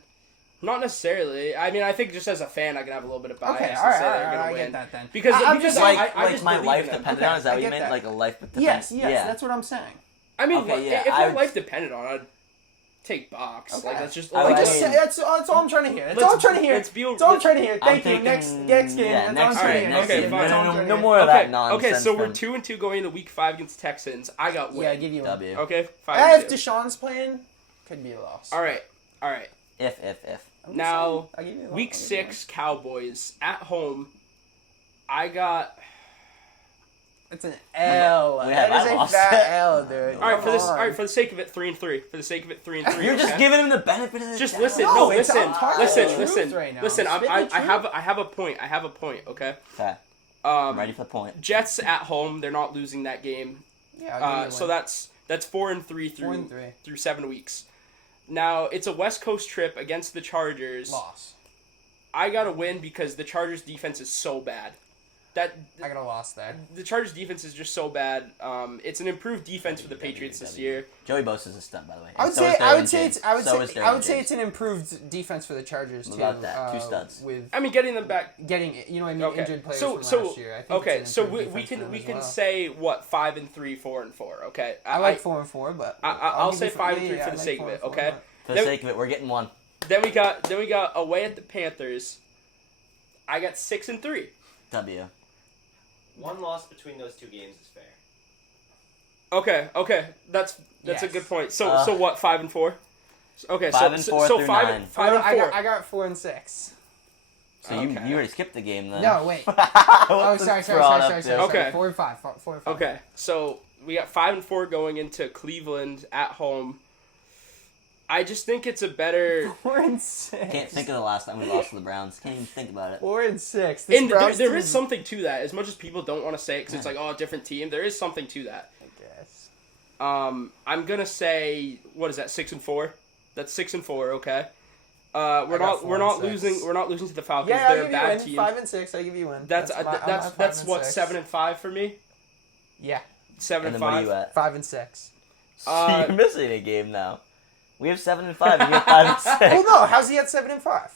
Not necessarily. I mean, I think just as a fan, I can have a little bit of bias Okay, and all right, say they're I gonna win. get that then. Because I'm because just I just my believe life in them. depended Okay, on? Is that I what you get meant? that. Like a life dependent? Yes, Yeah. that's what I'm saying. I mean, Okay, yeah, if I my would- life depended on it, I'd take Box. Okay. Like that's just I like would- Just say- that's all I'm trying to hear. That's let's- all I'm trying to hear. let's be- That's all I'm trying to hear. I'm Thank you. thinking- Next game. Yeah, That's all I'm next trying to game. hear. Okay, game. fine. No, That's all I'm no trying to more hear. of that okay. nonsense. Okay, so we're then. 2-2 going into week 5 against Texans. I got win. Yeah, I give you one. W. Okay, If 5-2. Deshaun's playing, could be a loss. All right. If. I'm just Now, saying, I'll give you one. week I'll give you 6 Cowboys at home. I got. one. It's an L. We That have- is I a lost fat it. L, dude. All right, for Come on. the sake of it, 3-3. For the sake of it, 3-3. You're just okay? giving him the benefit of the Just doubt. listen. No, No, it's- listen. I'm talking Listen. the Listen. truth right now. Listen. Spit the I have truth. a point. Okay. Okay, I'm ready Um, for the point. Jets at home. They're not losing that game. Yeah, I'll give you So one. that's 4-3 through 7 weeks. Now it's a West Coast trip against the Chargers. Loss. I gotta win because the Chargers defense is so bad. That I got a loss there. the Chargers defense is just so bad. It's an improved defense for the Patriots this year. Joey Bosa's a stud, by the way. I would And so say is I would Derwin say James. it's I would So is say Derwin I would say James. it's an improved defense for the Chargers too. Without that, two studs. With I mean, getting them back. getting I mean Okay. injured players So from last year. I think okay. it's an So improved we defense for can them as can well. say what 5-3, 4-4. Okay. I like 4-4, but I'll give say you 5-3 yeah, for I the like sake of it. 4-4, Okay. For the Then- sake of it, we're getting one. Then we got away at the Panthers. I got 6-3. W. One loss between those two games is fair. Okay. That's a Yes. good point. So what? 5-4. Okay. 5-4 so through 5 9. 5 and 4. I got 4-6. So Okay. you already skipped the game then. No, wait. oh, sorry. Okay. 4-5. 4-5. Okay. So we got 5-4 going into Cleveland at home. I just think it's a better. 4-6. Can't think of the last time we lost to the Browns. Can't even think about it. 4-6. This And Browns there team is something to that. As much as people don't want to say it because it's like, oh, different team. There is something to that. I guess. I'm gonna say what is that? 6-4. That's 6-4. Okay. We're I got not 4-6. losing. We're not losing to the Falcons. Yeah, I'll They're give a you bad one. team. 5-6. I give you one. That's my 7-5 for me. Yeah, 7 And and then what are 5. you at? 5-6. You're missing a game now. We have 7 and 5. And you have 5 and 6. Well, no. How's he at 7-5?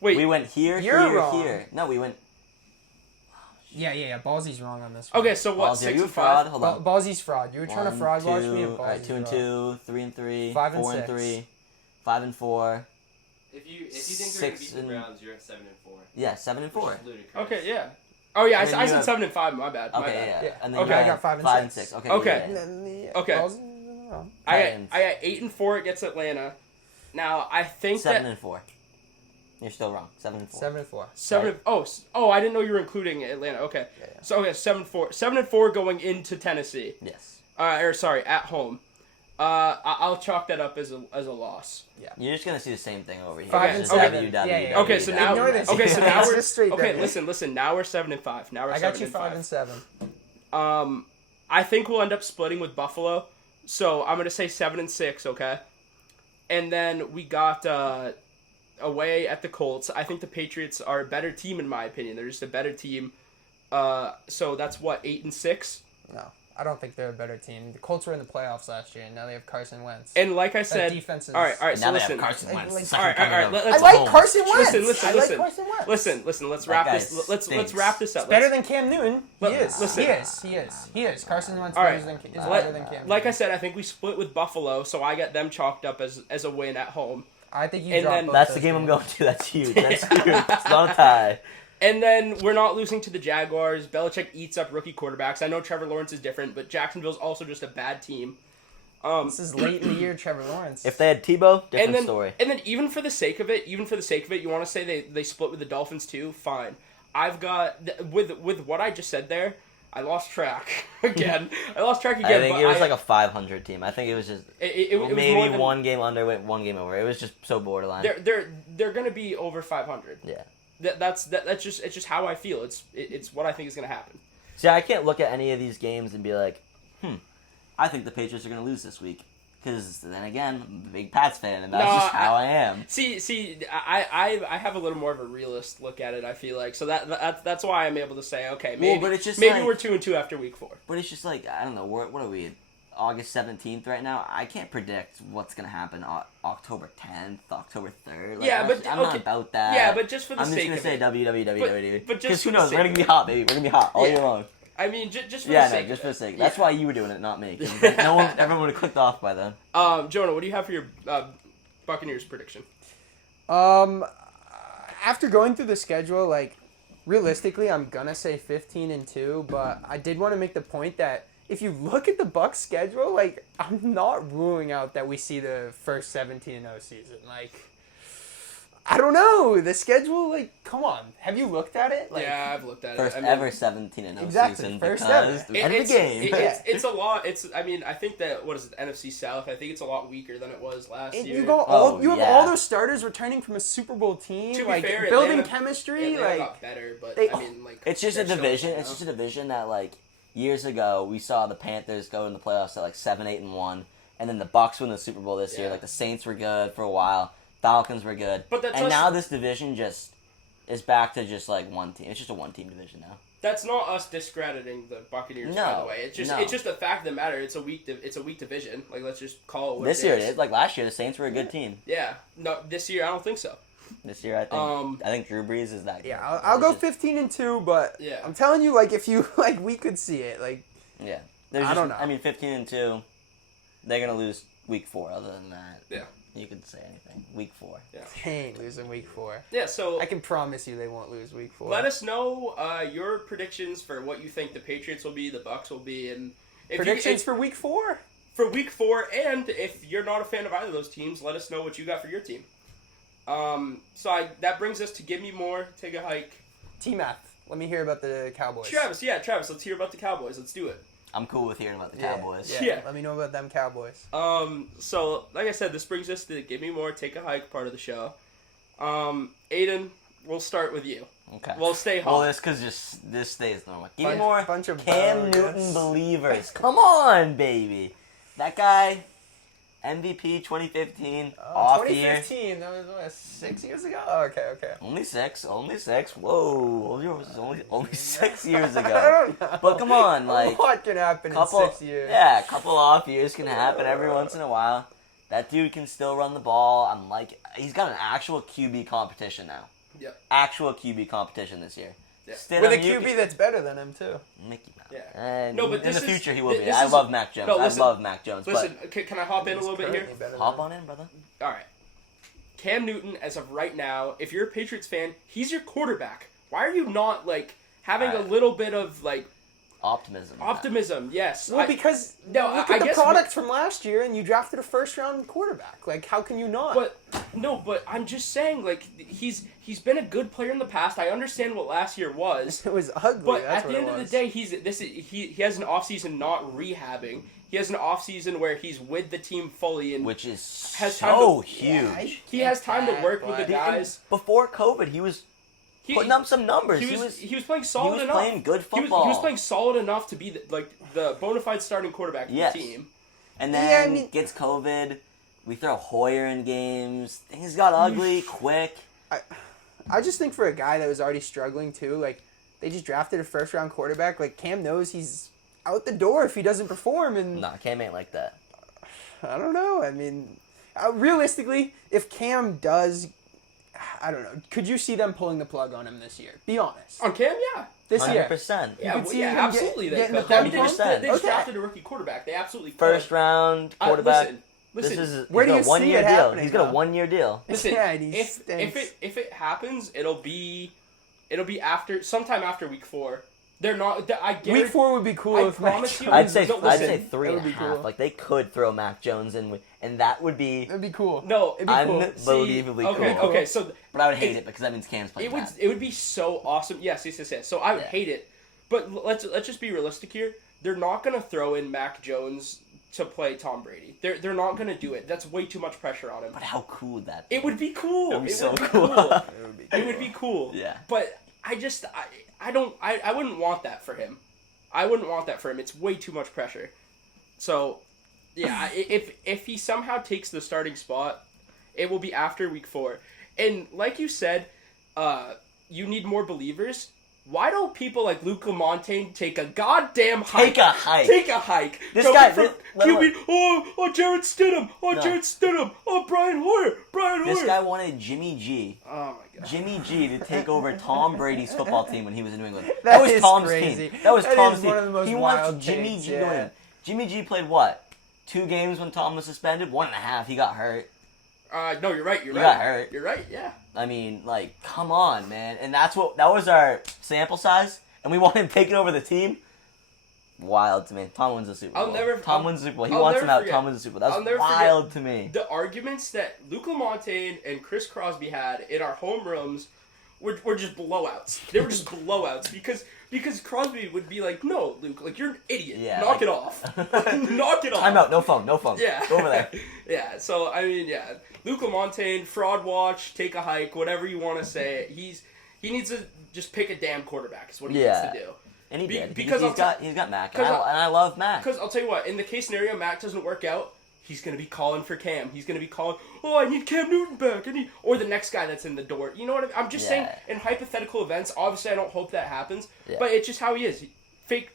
Wait, We went here, You're here, wrong. here. No, we went. Yeah. Ballsy's wrong on this one. okay, so what? Balls, are 6 you a and fraud? 5. Hold on. Ballsy's fraud. You were trying to fraud watch me. And 2 and Ballsy's fraud. 2, 3 and 3, 5 and 4 and 6. 3, 5 and 4. If you think they're gonna 6 beat the and- Browns, you're at 7-4. Yeah, 7 and 4. Which is ludicrous. Okay, yeah. Oh yeah, And then I you said have- 7 and 5. My bad. My Okay, bad. yeah. Yeah. And then Okay, you I have got 5 and 6. 6. Okay. Okay. And yeah. then, yeah, Okay. Ballsy wrong. I Titans. got 8 and 4 against Atlanta. Now I think 7 that and 4. You're still wrong. 7-4. 7-4. Seven. Oh, I didn't know you were including Atlanta. Okay. Yeah. So okay, 7-4. 7-4 going into Tennessee. Yes. At home. I'll chalk that up as a loss. You're just gonna see the same thing over here. 5 It's and just 7. WW. Yeah. Okay, so now Ignore this. okay, so now It's we're just straight okay. W. Listen. Now we're 7-5. Now we're I 7 got you 5 and 7. I think we'll end up splitting with Buffalo. So I'm gonna say 7-6. Okay. And then we got away at the Colts. I think the Patriots are a better team in my opinion. They're just a better team. So that's what 8-6. No, I don't think they're a better team. The Colts were in the playoffs last year, and now they have Carson Wentz. And like I That said, defense is... all right. Now So they have listen. Carson Wentz. Like- Second All right. coming of Let's I like Mahomes. Carson Wentz. Listen. I like Carson Wentz. Listen. Let's That wrap guy this. Let's stinks. wrap this up. It's better than Cam Newton. He Let- is. listen. He is. Carson Wentz All right. is better than Cam Newton. Like I said, I think we split with Buffalo, so I get them chalked up as a win at home. I think you and dropped then- both That's those the game I'm games. going to. That's huge. That's huge. It's not a tie. And then we're not losing to the Jaguars. Belichick eats up rookie quarterbacks. I know Trevor Lawrence is different, but Jacksonville's also just a bad team. This is late in the year, Trevor Lawrence. If they had Tebow, different and then, story. And then even for the sake of it, you want to say they split with the Dolphins too? Fine. I've got with what I just said there, I lost track again. I think but it was like a 500 team. I think it was just it was maybe more than, one game under, one game over. It was just so borderline. They're gonna be over 500. Yeah. That's just how I feel. It's what I think is gonna happen. See, I can't look at any of these games and be like, I think the Patriots are going to lose this week. Because then again, I'm a big Pats fan, and that's just how I am. See, I have a little more of a realist look at it. I feel like so that's why I'm able to say okay, maybe but it's just maybe like- we're 2-2 after week 4. But it's just like, I don't know, what are we, August 17th right now? I can't predict what's going to happen October 10th, October 3rd. Like, Yeah, but I'm okay. not about that. Yeah, but just for the I'm just sake going to of say it. www. But just Because for who the knows, sake we're going to be of hot, baby. We're going to be hot all year long. I mean, just for Yeah, the sake. just of for the it. sake. That's why you were doing it, not me. 'Cause everyone would have clicked off by then. Jonah, what do you have for your Buccaneers prediction? After going through the schedule, like, realistically, I'm gonna say 15-2, but I did want to make the point that if you look at the Bucs schedule, like, I'm not ruling out that we see the first 17-0 season. Like, I don't know. The schedule, like, come on. Have you looked at it? Like, Yeah, I've looked at First it. I mean, ever 17-0 Exactly, season first because ever. the end of the game. It's a lot. I mean, I think that what is it, NFC South? I think it's a lot weaker than it was last year. You have all those starters returning from a Super Bowl team, To be like fair, building Atlanta- chemistry. Atlanta Like, got better, but they- I mean, like It's just a they're division. showing, It's you just know? a division that, like, years ago we saw the Panthers go in the playoffs at like 7-8-1, and then the Bucs win the Super Bowl this year. Yeah. Like the Saints were good for a while, Falcons were good, But that's and us- now this division just is back to just like one team. It's just a one-team division now. That's not us discrediting the Buccaneers, by No, the way. It's just no. it's just the fact of the matter. It's a weak division. Like let's just call it what This it year is. it is. Like last year, the Saints were a good team. Yeah, no, this year I don't think so. This year, I think Drew Brees is that good. yeah, I'll go It's just- 15-2, but Yeah. I'm telling you, like, if you like, we could see it. Like, Yeah, There's I just, don't know. I mean, 15-2, they're gonna lose week 4. Other than that, Yeah. you could say anything. Week 4. they ain't losing week 4. Yeah, so I can promise you they won't lose week 4. let us know your predictions for what you think the Patriots will be, the Bucks will be, and if Predictions for week 4? for week 4. And if you're not a fan of either of those teams, let us know what you got for your team. That brings us to Give Me More, Take a Hike. T-Math. Let me hear about the Cowboys. Travis, let's hear about the Cowboys. Let's do it. I'm cool with hearing about the Yeah, Cowboys. Yeah. Yeah. Let me know about them Cowboys. So like I said, this brings us to the Give Me More, Take a Hike part of the show. Aiden, we'll start with you. Okay. We'll stay hot. Well, this because just this stays normal. Give me more Bunch of Cam bogus. Newton believers. Come on, baby. That guy, MVP 2015, off year. 2015. That was what, 6 years ago. Oh, okay. Only six. Whoa, only 6 years I ago. don't know. But come on, like what can happen couple, in 6 years? yeah, a couple off years can happen every once in a while. That dude can still run the ball. I'm like, he's got an actual QB competition now. Yep. Actual QB competition this year. Yeah. With a QB that's better than him too. Mickey Mouse. Yeah. And No, but in this the is- future he will be. this I is- love Mac Jones. No, listen. I love Mac Jones. Listen, can I hop in a little bit here? Currently better But than hop him. on in, brother. All right. Cam Newton, as of right now, if you're a Patriots fan, he's your quarterback. Why are you not like having a Alright. little bit of like Optimism. Optimism, yes. Well, because No, look I at the guess product from last year, and you drafted a first-round quarterback. Like, how can you not? But I'm just saying, like, he's been a good player in the past. I understand what last year was. It was ugly. But That's at the what end it of the was. day, he has an offseason not rehabbing. He has an offseason where he's with the team fully and Which is has so time to- huge. he has time to work with the but- guys. Before COVID, he was putting up some numbers. He was playing solid he was enough. playing good He football. was playing solid enough to be the bona fide starting quarterback of Yes. the team. And then gets COVID. We throw Hoyer in games. Things got ugly quick. I just think for a guy that was already struggling too, like they just drafted a first-round quarterback. Like Cam knows he's out the door if he doesn't perform, and Nah, Cam ain't like that. I don't know. I mean, realistically, if Cam does, I don't know. Could you see them pulling the plug on him this year? Be honest. On Cam, yeah. This year. 100%. Yeah, could see him absolutely. getting They the could. I mean, they 100%. just Okay. drafted a rookie quarterback. They absolutely could. First round quarterback. Listen. This is Where he's do got you a 1 see year it deal. happening, He's got a though? 1 year deal. Listen, Yeah, and he if stinks. it happens, it'll be sometime after week 4. They're not. I guarantee. Week 4 would be cool I if Mac promise you- Jones- I'd say No, listen, I'd say three that and a would be half. cool. Like they could throw Mac Jones in, and that would be. It'd be cool. No, It'd be cool. Unbelievably okay, cool. okay. So But I would hate it because that means Cam's playing bad. it would be so awesome. Yes. So I would Yeah. hate it, but let's just be realistic here. They're not gonna throw in Mac Jones to play Tom Brady. They're not gonna do it. That's way too much pressure on him. But how cool would that be? It would be cool. It would be It so would be cool. cool. It would be It would be cool. Yeah. But I wouldn't want that for him. I wouldn't want that for him. It's way too much pressure. So, yeah, if he somehow takes the starting spot, it will be after week 4. And like you said, you need more believers. Why don't people like Luke Lamontagne take a goddamn hike? Take a hike. Take a hike. This Going guy- from this- QB, Jared Stidham. No. Jared Stidham. Brian Hoyer. This guy wanted Jimmy G. Oh my god. Jimmy G to take over Tom Brady's football team when he was in New England. That That was is Tom's crazy. team. That was That Tom's is team. one of the most He wild wants Jimmy takes, G yeah. to win. Jimmy G played what? 2 games when Tom was suspended? 1.5. He got hurt. No, you're right. You're He right. got hurt. You're right. Yeah. I mean, like, come on, man. And that was our sample size, and we want him taking over the team. Wild to me. Tom wins the Super Bowl. Tom wins the Super Bowl. He I'll wants him never out. forget. Tom wins the Super Bowl. I'll That's never wild to me. The arguments that Luke Lamontagne and Chris Crosby had in our homerooms were just blowouts. They were just blowouts because Crosby would be like, "No, Luke, like you're an idiot. Yeah, Knock like- it off. Knock it off." Time out. No phone. No phone. Yeah. Go over there. Yeah. So I mean, yeah, Luke Lamontagne, fraud watch, take a hike, whatever you want to say. He needs to just pick a damn quarterback. Is what he Yeah. needs to do. And he did. Because he's got Mac. And 'cause I love Mac. Because I'll tell you what, in the case scenario Mac doesn't work out, he's going to be calling for Cam. He's going to be calling, I need Cam Newton back. Or the next guy that's in the door. You know what I mean? I'm just saying, in hypothetical events, obviously I don't hope that happens, but it's just how he is. Fake.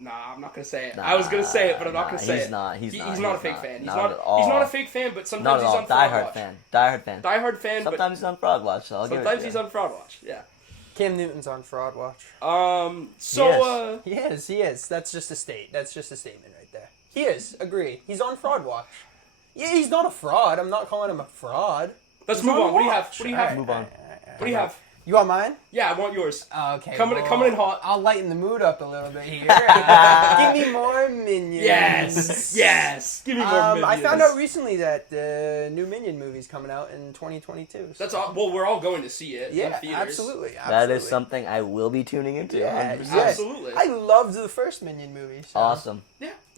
Nah, I'm not going to say it. I was going to say it, but I'm not going to say he's it. Not. He's not. He's not a fake fan. He's Not not. at all. He's not a fake fan, but Not sometimes at he's all. on fraud Diehard watch. fan. Diehard fan. Diehard fan, Sometimes he's on fraud watch. So I'll give it sometimes to he's you. on fraud watch. Yeah. Cam Newton's on fraud watch. So Yes. He is. That's just a statement right there. He is. Agree. He's on fraud watch. Yeah, he's not a fraud. I'm not calling him a fraud. let's He's move on. What do you have? watch. What do you have? Move on. What do you have? You want mine? Yeah, I want yours. Okay. Coming in hot. I'll lighten the mood up a little bit here. Give me more minions. Yes. Give me more I minions. found out recently that the new Minion movie's coming out in 2022. So. That's all. Well, we're all going to see it in Yeah, theaters. absolutely. That is something I will be tuning into. Yeah, 100%. yes. Absolutely. I loved the first Minion movie. So. Awesome.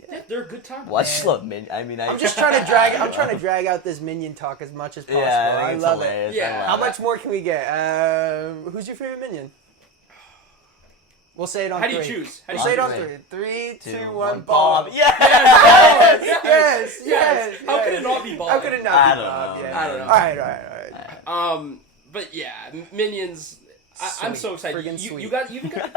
Yeah, they're a good time. Well, I just love Min. I mean, I'm just trying to drag out this Minion talk as much as possible. Yeah, I think it's love it. hilarious. Yeah. I love How it. much more can we get? Who's your favorite Minion? We'll say it on How do three. you choose? How do We'll say you it on choose? three. 3, 2, 1, One, Bob. Yeah. Yes. How could it not be Bob? How could it not I be don't Bob? know. Yeah. I don't know. All right. But yeah, Minions. I'm Sweet. so excited. Friggin' You sweet. got a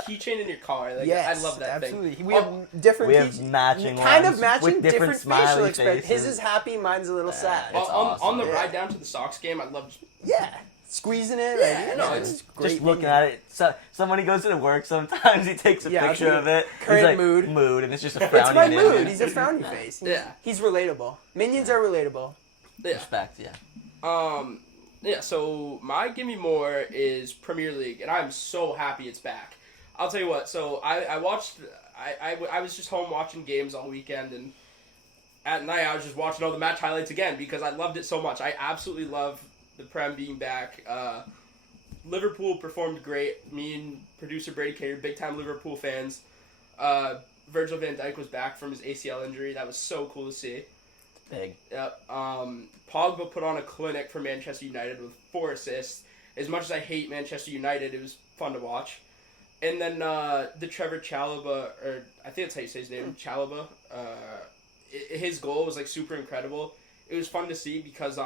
keychain in your car. Like, Yes, I love that absolutely. thing. We have different We have key- matching kind ones of matching, with different facial smiley expressions. His faces. is happy, mine's a little sad. It's on awesome. the Yeah. ride down to the Sox game, I love. Yeah, squeezing it. Yeah, like, no, it's great. Just looking Minion. at it. So somebody goes to work. Sometimes he takes a Yeah, picture I'll of it. current He's like, mood. and it's just a It's frowny. my Minion. mood. He's a frowny face. Yeah. He's relatable. Minions are relatable. Yeah. Respect, yeah. Yeah. So my gimme more is Premier League, and I'm so happy it's back. I'll tell you what. So I I was just home watching games all weekend, and at night I was just watching all the match highlights again because I loved it so much. I absolutely love the Prem being back. Liverpool performed great. Me and producer Brady Cater, big time Liverpool fans. Virgil van Dijk was back from his ACL injury. That was so cool to see. Big. Yep. Pogba put on a clinic for Manchester United with 4 assists. As much as I hate Manchester United, it was fun to watch. And then the Trevor Chalobah, or I think that's how you say his name, Chalobah. His goal was like super incredible. It was fun to see because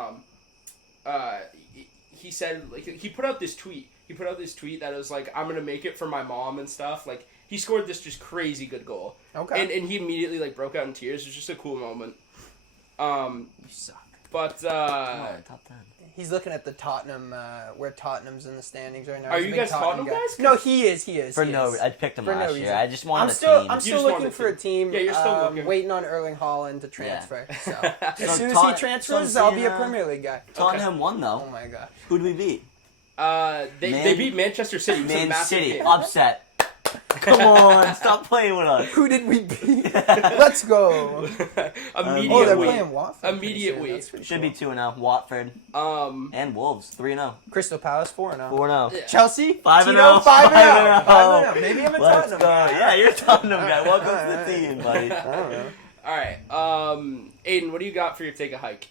he said, like, he put out this tweet. He put out this tweet that was like, I'm gonna make it for my mom and stuff. Like, he scored this just crazy good goal. Okay. And he immediately like broke out in tears. It was just a cool moment. You suck. But Come on, top 10. He's looking at the Tottenham, where Tottenham's in the standings right now. Are He's a you big guys Tottenham guys? No, he is. For no, I picked him For no last year. reason. I just wanted I'm a still, team. I'm You still just looking wanted for a to. team. Yeah, you're still looking. Waiting on Erling Haaland to transfer. So as So soon as Tot- he transfers, so I'll be a seeing, Premier League guy. Tottenham won Oh though. my god. Who did we beat? They beat Manchester City. It was a Man massive City. game. Upset. Come on, stop playing with us. Who did we beat? Let's go. Immediate Oh, they're win. playing Watford. Immediate pretty soon. win. That's pretty Should cool. be 2-0. Watford and Wolves 3-0. Crystal Palace 4-0. 4-0. Yeah. Chelsea 5-0. Tito 5-0. 5-0. 5-0. Maybe I'm a Let's Tottenham go. guy. Yeah, you're a Tottenham guy. Welcome to the team, buddy. I don't know. All right. Aiden, what do you got for your take a hike?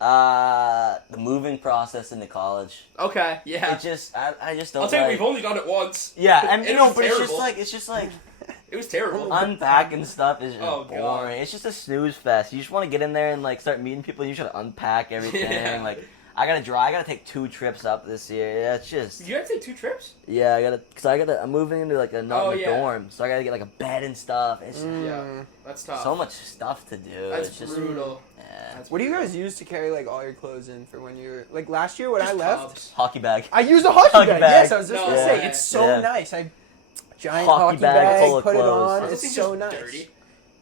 The moving process into college. Okay. Yeah. It just, I just don't. I'll tell you, like- we've only done it once. Yeah, and it you know, was but terrible. it's just like It was terrible. unpacking stuff is just Oh, God. boring. It's just a snooze fest. You just want to get in there and like start meeting people. You should unpack everything. Yeah. Like I gotta take 2 trips up this year. Yeah, it's just You had to take 2 trips? yeah. I'm moving into like Oh, another yeah. dorm, so I gotta get like a bed and stuff. It's Yeah. That's tough. so much stuff to do. That's it's just brutal. yeah. That's What do you brutal. guys use to carry like all your clothes in for when you're like last year when I Just left? tubs. Hockey bag. I used a hockey Hockey bag. bag. Yes, I was just No gonna way. say it's so Yeah. nice. I giant Hockey hockey bag bag, full of put it clothes. on. Aren't those It's things so just nice. dirty?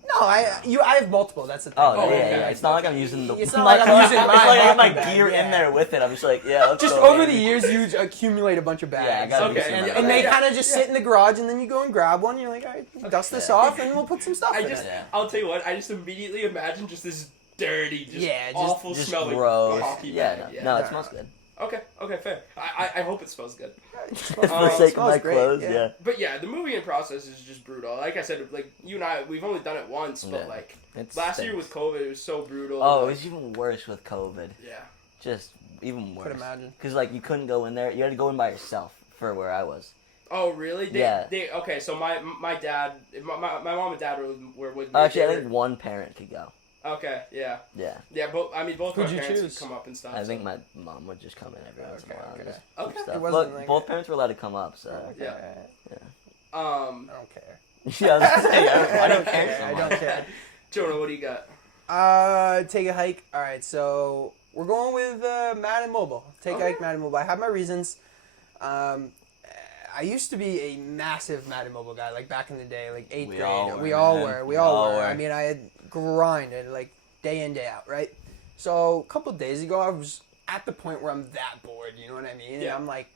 No, I have multiple. That's the thing. Oh, Oh, yeah, okay. yeah. It's not like I'm using the. It's not like I'm using It's my like I have my hockey bag, gear yeah. in there with it. I'm just like, yeah. Let's Just go, over the baby. years, you accumulate a bunch of bags. Yeah, I gotta do Okay, some and- of and that. they Yeah. kind of just sit in the garage, and then you go and grab one. And you're like, all right, dust this Yeah. off, and we'll put some stuff I in just, it. Yeah. I'll tell you what, I just immediately imagine just this dirty, just Yeah, just- awful Just smelling gross. hockey Yeah, bag. no, it smells good. Okay, fair. I hope it smells good. For the it sake of smells my great, clothes, yeah. yeah. But yeah, the moving in process is just brutal. Like I said, like you and I, we've only done it once, but Yeah. like It last year stinks. with COVID, it was so brutal. Oh, it like, was even worse with COVID. yeah. Just even worse. Could imagine. Because like you couldn't go in there. You had to go in by yourself for where I was. Oh really? Yeah. Okay, so my dad, my mom and dad were with me. Actually, I They think one parent could go. Okay, yeah. Yeah. Yeah, both my Who'd you parents choose? would come up and stuff. I think so. my mom would just come in every once in a while. and Okay. just keep Okay. stuff. It wasn't But like both a- parents were allowed to come up, so. Okay. Yeah. I don't care. Yeah, I was gonna say, I don't care. care so I much. don't care. Jonah, what do you got? Take a hike. All right, so we're going with Madden Mobile. Take a hike, Madden Mobile. I have my reasons. I used to be a massive Madden Mobile guy, like back in the day, like 8th We grade. all were, We all man. were. We We all all were. were. I mean, I had grinded like day in, day out, right? So a couple days ago, I was at the point where I'm that bored. You know what I mean? Yeah. And I'm like,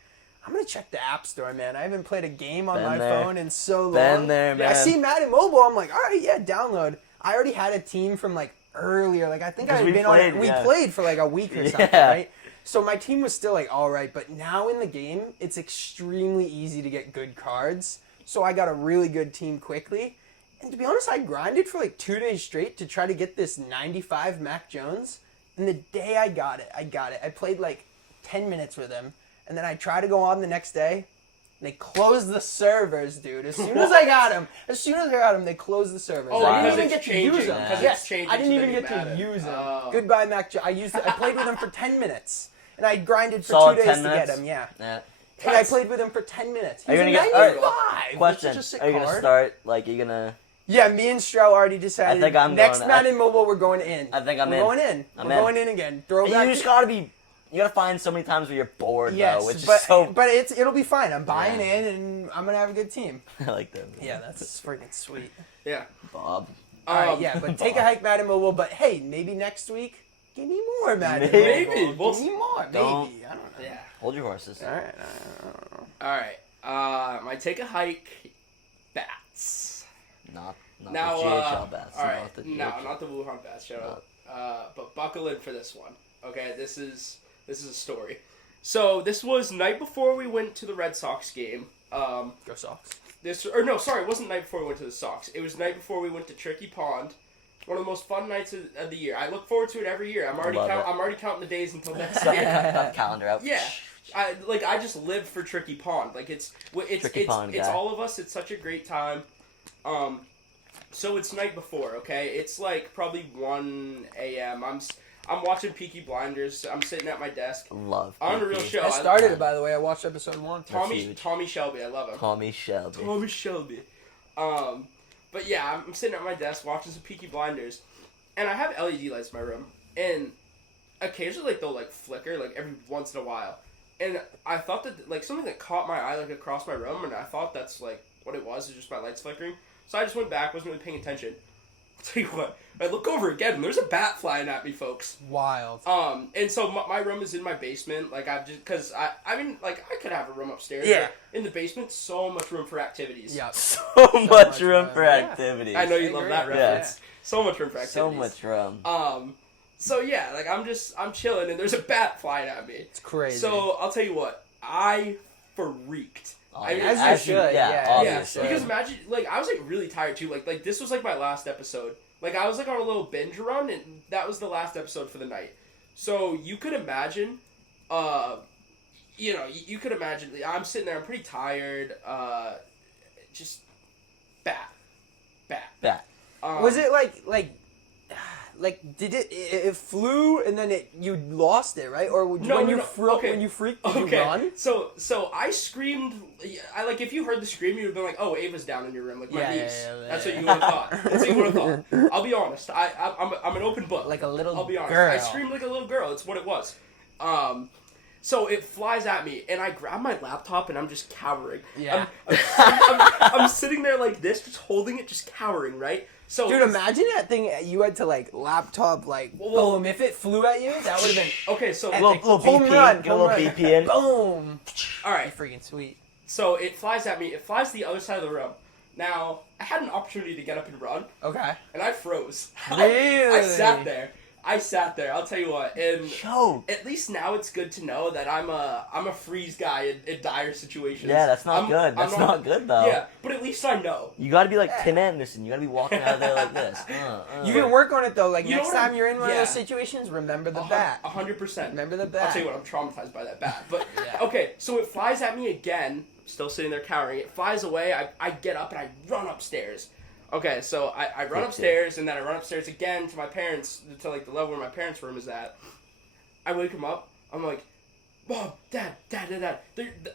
I'm gonna check the App Store, man. I haven't played a game on Been my there. phone in so long. Been there, I man. see Madden Mobile. I'm like, all right, yeah, download. I already had a team from like earlier. Like I think I Because had we been on it. played, We yeah. played for like a week or something, Yeah. right? So my team was still like all right, but now in the game, it's extremely easy to get good cards. So I got a really good team quickly. And to be honest, I grinded for like 2 days straight to try to get this 95 Mac Jones. And the day I got it. I played like 10 minutes with him. And then I tried to go on the next day. And they closed the servers, dude. As soon as I got him, they closed the servers. Oh, I because didn't even it's get to use changing. them. Because Yes, it's changing I didn't to even the get new to Madden. use them. Oh. Goodbye, Mac. I played with him for 10 minutes, and I grinded for Solid 2 days 10 to get minutes? him. Yeah, Yeah. and I played with him for 10 minutes. Are He's you a gonna get- 95. alright, Question: Which is a sick Are you gonna card. start? Like, you're gonna? Yeah, me and Stroud already decided. I think I'm next going- Madden Mobile, we're going in. I think I'm we're in. going in. I'm we're in. going in again. And Throwback. you just gotta be. You gotta find so many times where you're bored, Yes, though, which but is so. but it'll be fine. I'm buying Yeah. in, and I'm gonna have a good team. I like that. Yeah, that's freaking sweet. Yeah. Bob. All right, yeah, but take a hike, Madden Mobile. But hey, maybe next week, give me more Madden Maybe. Mobile. We'll Give me more. Maybe. Don't- I don't know. Yeah. Hold your horses. All right. I don't know. All right. My take a hike. Bats. Not Now, the JHL bats. all right, Not the no, JHL. not the Wuhan bats. Shut up. But buckle in for this one. Okay, this is a story. So this was night before we went to the Red Sox game. Go Sox. It wasn't night before we went to the Sox. It was night before we went to Tricky Pond. One of the most fun nights of the year. I look forward to it every year. I'm already counting the days until next Set year. your calendar out. Yeah. I just live for Tricky Pond. Like it's all of us. It's such a great time. So it's night before, okay? It's like probably 1 a.m. I'm watching Peaky Blinders. I'm sitting at my desk. Love On a real Peaky. show. I started it, by the way. I watched episode 1. Tommy Shelby. I love him. Tommy Shelby. But yeah, I'm sitting at my desk watching some Peaky Blinders, and I have LED lights in my room, and occasionally they'll flicker every once in a while, and I thought that something that caught my eye across my room, and I thought that's what it was, just my lights flickering. So I just went back, wasn't really paying attention. I'll tell you what, I look over again, and there's a bat flying at me, folks. Wild. And so my room is in my basement. I could have a room upstairs. Yeah. But in the basement, so much room for activities. Yeah. So much room for activities. I know you love that agree. reference. Yeah. So much room for activities. So much room. So yeah, I'm chilling, and there's a bat flying at me. It's crazy. So I'll tell you what, I freaked. As you should. Yeah, because imagine, I was really tired too. This was my last episode. I was on a little binge run, and that was the last episode for the night. So you could imagine, you could imagine. I'm sitting there, I'm pretty tired. Just bat. Was it did it flew and then you lost it, right? Or when you freaked, did you run? So I screamed. If you heard the scream, you would have been like, "Oh, Ava's down in your room, my niece." That's what you would have thought. I'll be honest. I'm an open book. Like a little girl. I'll be honest. I screamed like a little girl. It's what it was. So it flies at me, and I grab my laptop, and I'm just cowering. Yeah. I'm sitting there like this, just holding it, just cowering, right? So, dude, imagine that thing you had to laptop boom. If it flew at you, that would have been okay. So little BP in. Boom. All right, freaking sweet. So it flies at me. It flies to the other side of the room. Now I had an opportunity to get up and run. Okay. And I froze. Really? I sat there. I'll tell you what. And Choke. At least now it's good to know that I'm a freeze guy in dire situations. Yeah, that's not good. That's not good though. Yeah, but at least I know. You got to be like Tim Anderson. You got to be walking out of there like this. You can work on it though. Next time you're in one of yeah. those situations, remember the bat. 100%. Remember the bat. I'll tell you what. I'm traumatized by that bat. But yeah. Okay, so it flies at me again. Still sitting there cowering. It flies away. I get up and I run upstairs. Okay, so I run upstairs, and then I run upstairs again to my parents, to the level where my parents' room is at. I wake them up. I'm like, Mom, Dad.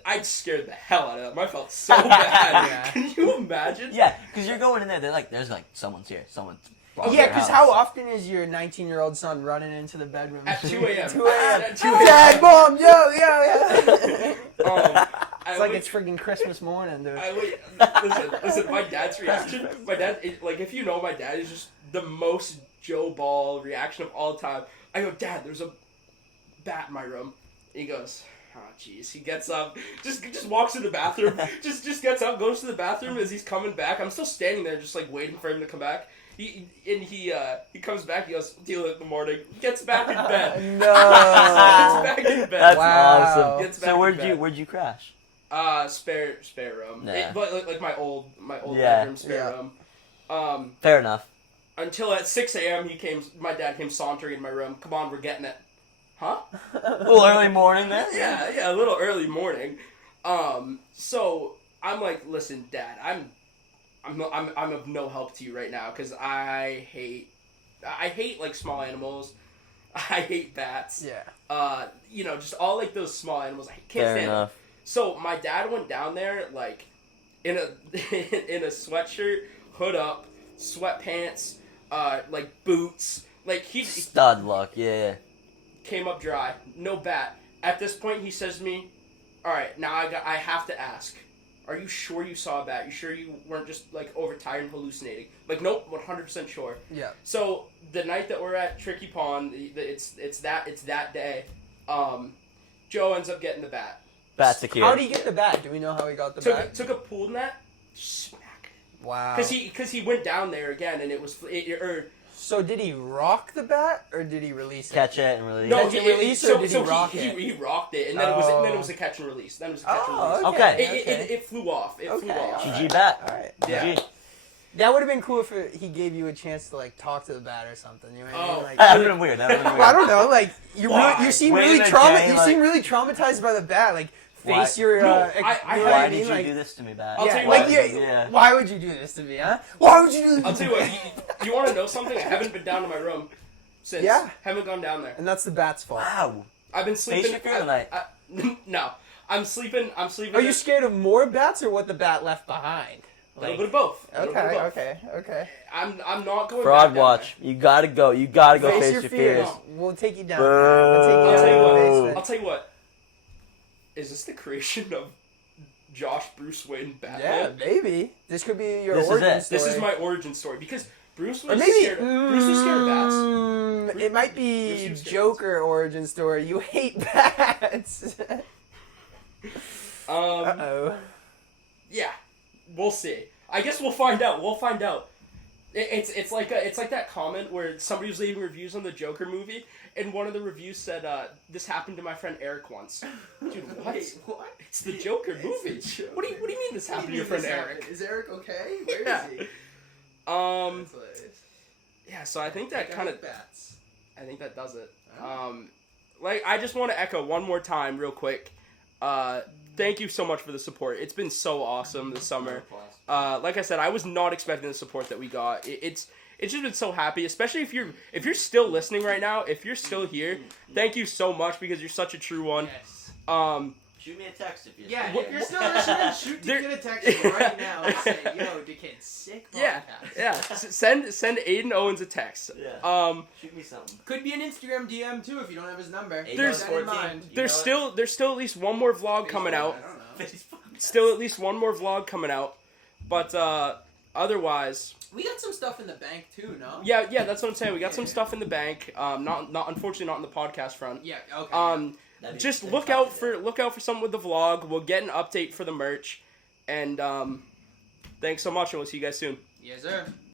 I scared the hell out of them. I felt so bad. Yeah. Can you imagine? Yeah, because you're going in there, they're like, there's someone's here. Someone's yeah, because how often is your 19-year-old son running into the bedroom? At 2 a.m. 2 a.m. At 2 a.m. Dad, Mom, yo. It's freaking Christmas morning, dude. Listen, my dad's reaction, if you know my dad, is just the most Joe Ball reaction of all time. I go, Dad, there's a bat in my room. And he goes, oh, jeez. He gets up, just walks to the bathroom, just gets up, goes to the bathroom. As he's coming back, I'm still standing there, just waiting for him to come back. He comes back. He goes, deal with it in the morning. Gets back in bed. No. Gets back in bed. That's wow. awesome. So where'd you crash? Spare room. Yeah. But my old bedroom spare room. Fair enough. Until at 6 a.m. my dad came sauntering in my room. Come on, we're getting it. Huh? A little early morning then. Yeah, a little early morning. So I'm like, listen, Dad, I'm of no help to you right now because I hate small animals. I hate bats. Yeah. Just all those small animals. I can't Fair stand enough. them. So my dad went down there in a in a sweatshirt, hood up, sweatpants, boots. He Stud luck, yeah. came up dry. No bat. At this point, he says to me, "All right, now I have to ask. Are you sure you saw a bat? You sure you weren't just overtired and hallucinating?" Nope, 100% sure. Yeah. So the night that we're at Tricky Pond, it's that day. Joe ends up getting the bat. Bat secure. How did he get the bat? Do we know how he got the bat? Took a pool net, smack. Wow. Because he went down there again and it was So did he rock the bat or did he release it? Catch it and release. no, Catch and release, or did he rock it? He rocked it, and then it was a catch and release. Then it was a catch and release. Okay. It flew off. It flew off. GG bat. All right. Yeah. GG. That would have been cool if he gave you a chance to like talk to the bat or something. You know what I mean? Like, That would have been weird. well, I don't know. Like you seem Wait really a game, You like- seem really traumatized by the bat. Like face Why- your. No, you know what I I Why mean? did you Like, do this to me, bat? I'll tell yeah, you like what. yeah, why would you do this to me, huh? Why would you do this? I'll tell you what. You want to know something? I haven't been down to my room since. Yeah. Haven't gone down there. And that's the bat's fault. Wow. I've been sleeping. Face your fear tonight. No, I'm sleeping. Are you scared of more bats or what the bat left behind? A little bit of both. A little bit of both. Okay. I'm not going. Fraud back down watch. You gotta go. You gotta go face your fears. No. We'll take you down. Boo. We'll take you I'll down tell you to the what. basement. I'll tell you what. Is this the creation of Josh Bruce Wayne Yeah, Batman? maybe. This could be your This is origin it. story. This is my origin story because Bruce Or was maybe scared. Bruce was scared of bats. it might Bruce be was scared. Joker origin story. You hate bats. Uh-oh. Yeah, we'll see. I guess we'll find out. We'll find out. It's like that comment where somebody was leaving reviews on the Joker movie, and one of the reviews said, "This happened to my friend Eric once." Dude, what? Wait, what? It's the Joker movie. It's the Joker. What do you mean this happened to your friend Eric? Is Eric okay? Where is Yeah. he? Um. That's hilarious. Yeah. So I think that Guy kind of. with bats. I think that does it. Oh. Like I just want to echo one more time, real quick. Thank you so much for the support. It's been so awesome this summer. Like I said, I was not expecting the support that we got. It's just been so happy, especially if you're still listening right now. If you're still here, thank you so much because you're such a true one. Yes. Shoot me a text if you're Yeah, still if you're here. still listening, shoot There- Dickhead a text right now and say, yo, Dickhead, sick podcast. Yeah. Send Aiden Owens a text. Yeah. Shoot me something. Could be an Instagram DM too if you don't have his number. There's- Keep that in mind. There's still at least one more vlog coming out. I don't know. Still at least one more vlog coming out. But otherwise, We got some stuff in the bank too, no? yeah, that's what I'm saying. We got some stuff in the bank. Not unfortunately not in the podcast front. Yeah, okay. That'd be Just sick look to out do. for something with the vlog. We'll get an update for the merch, and thanks so much, and we'll see you guys soon. Yes, sir.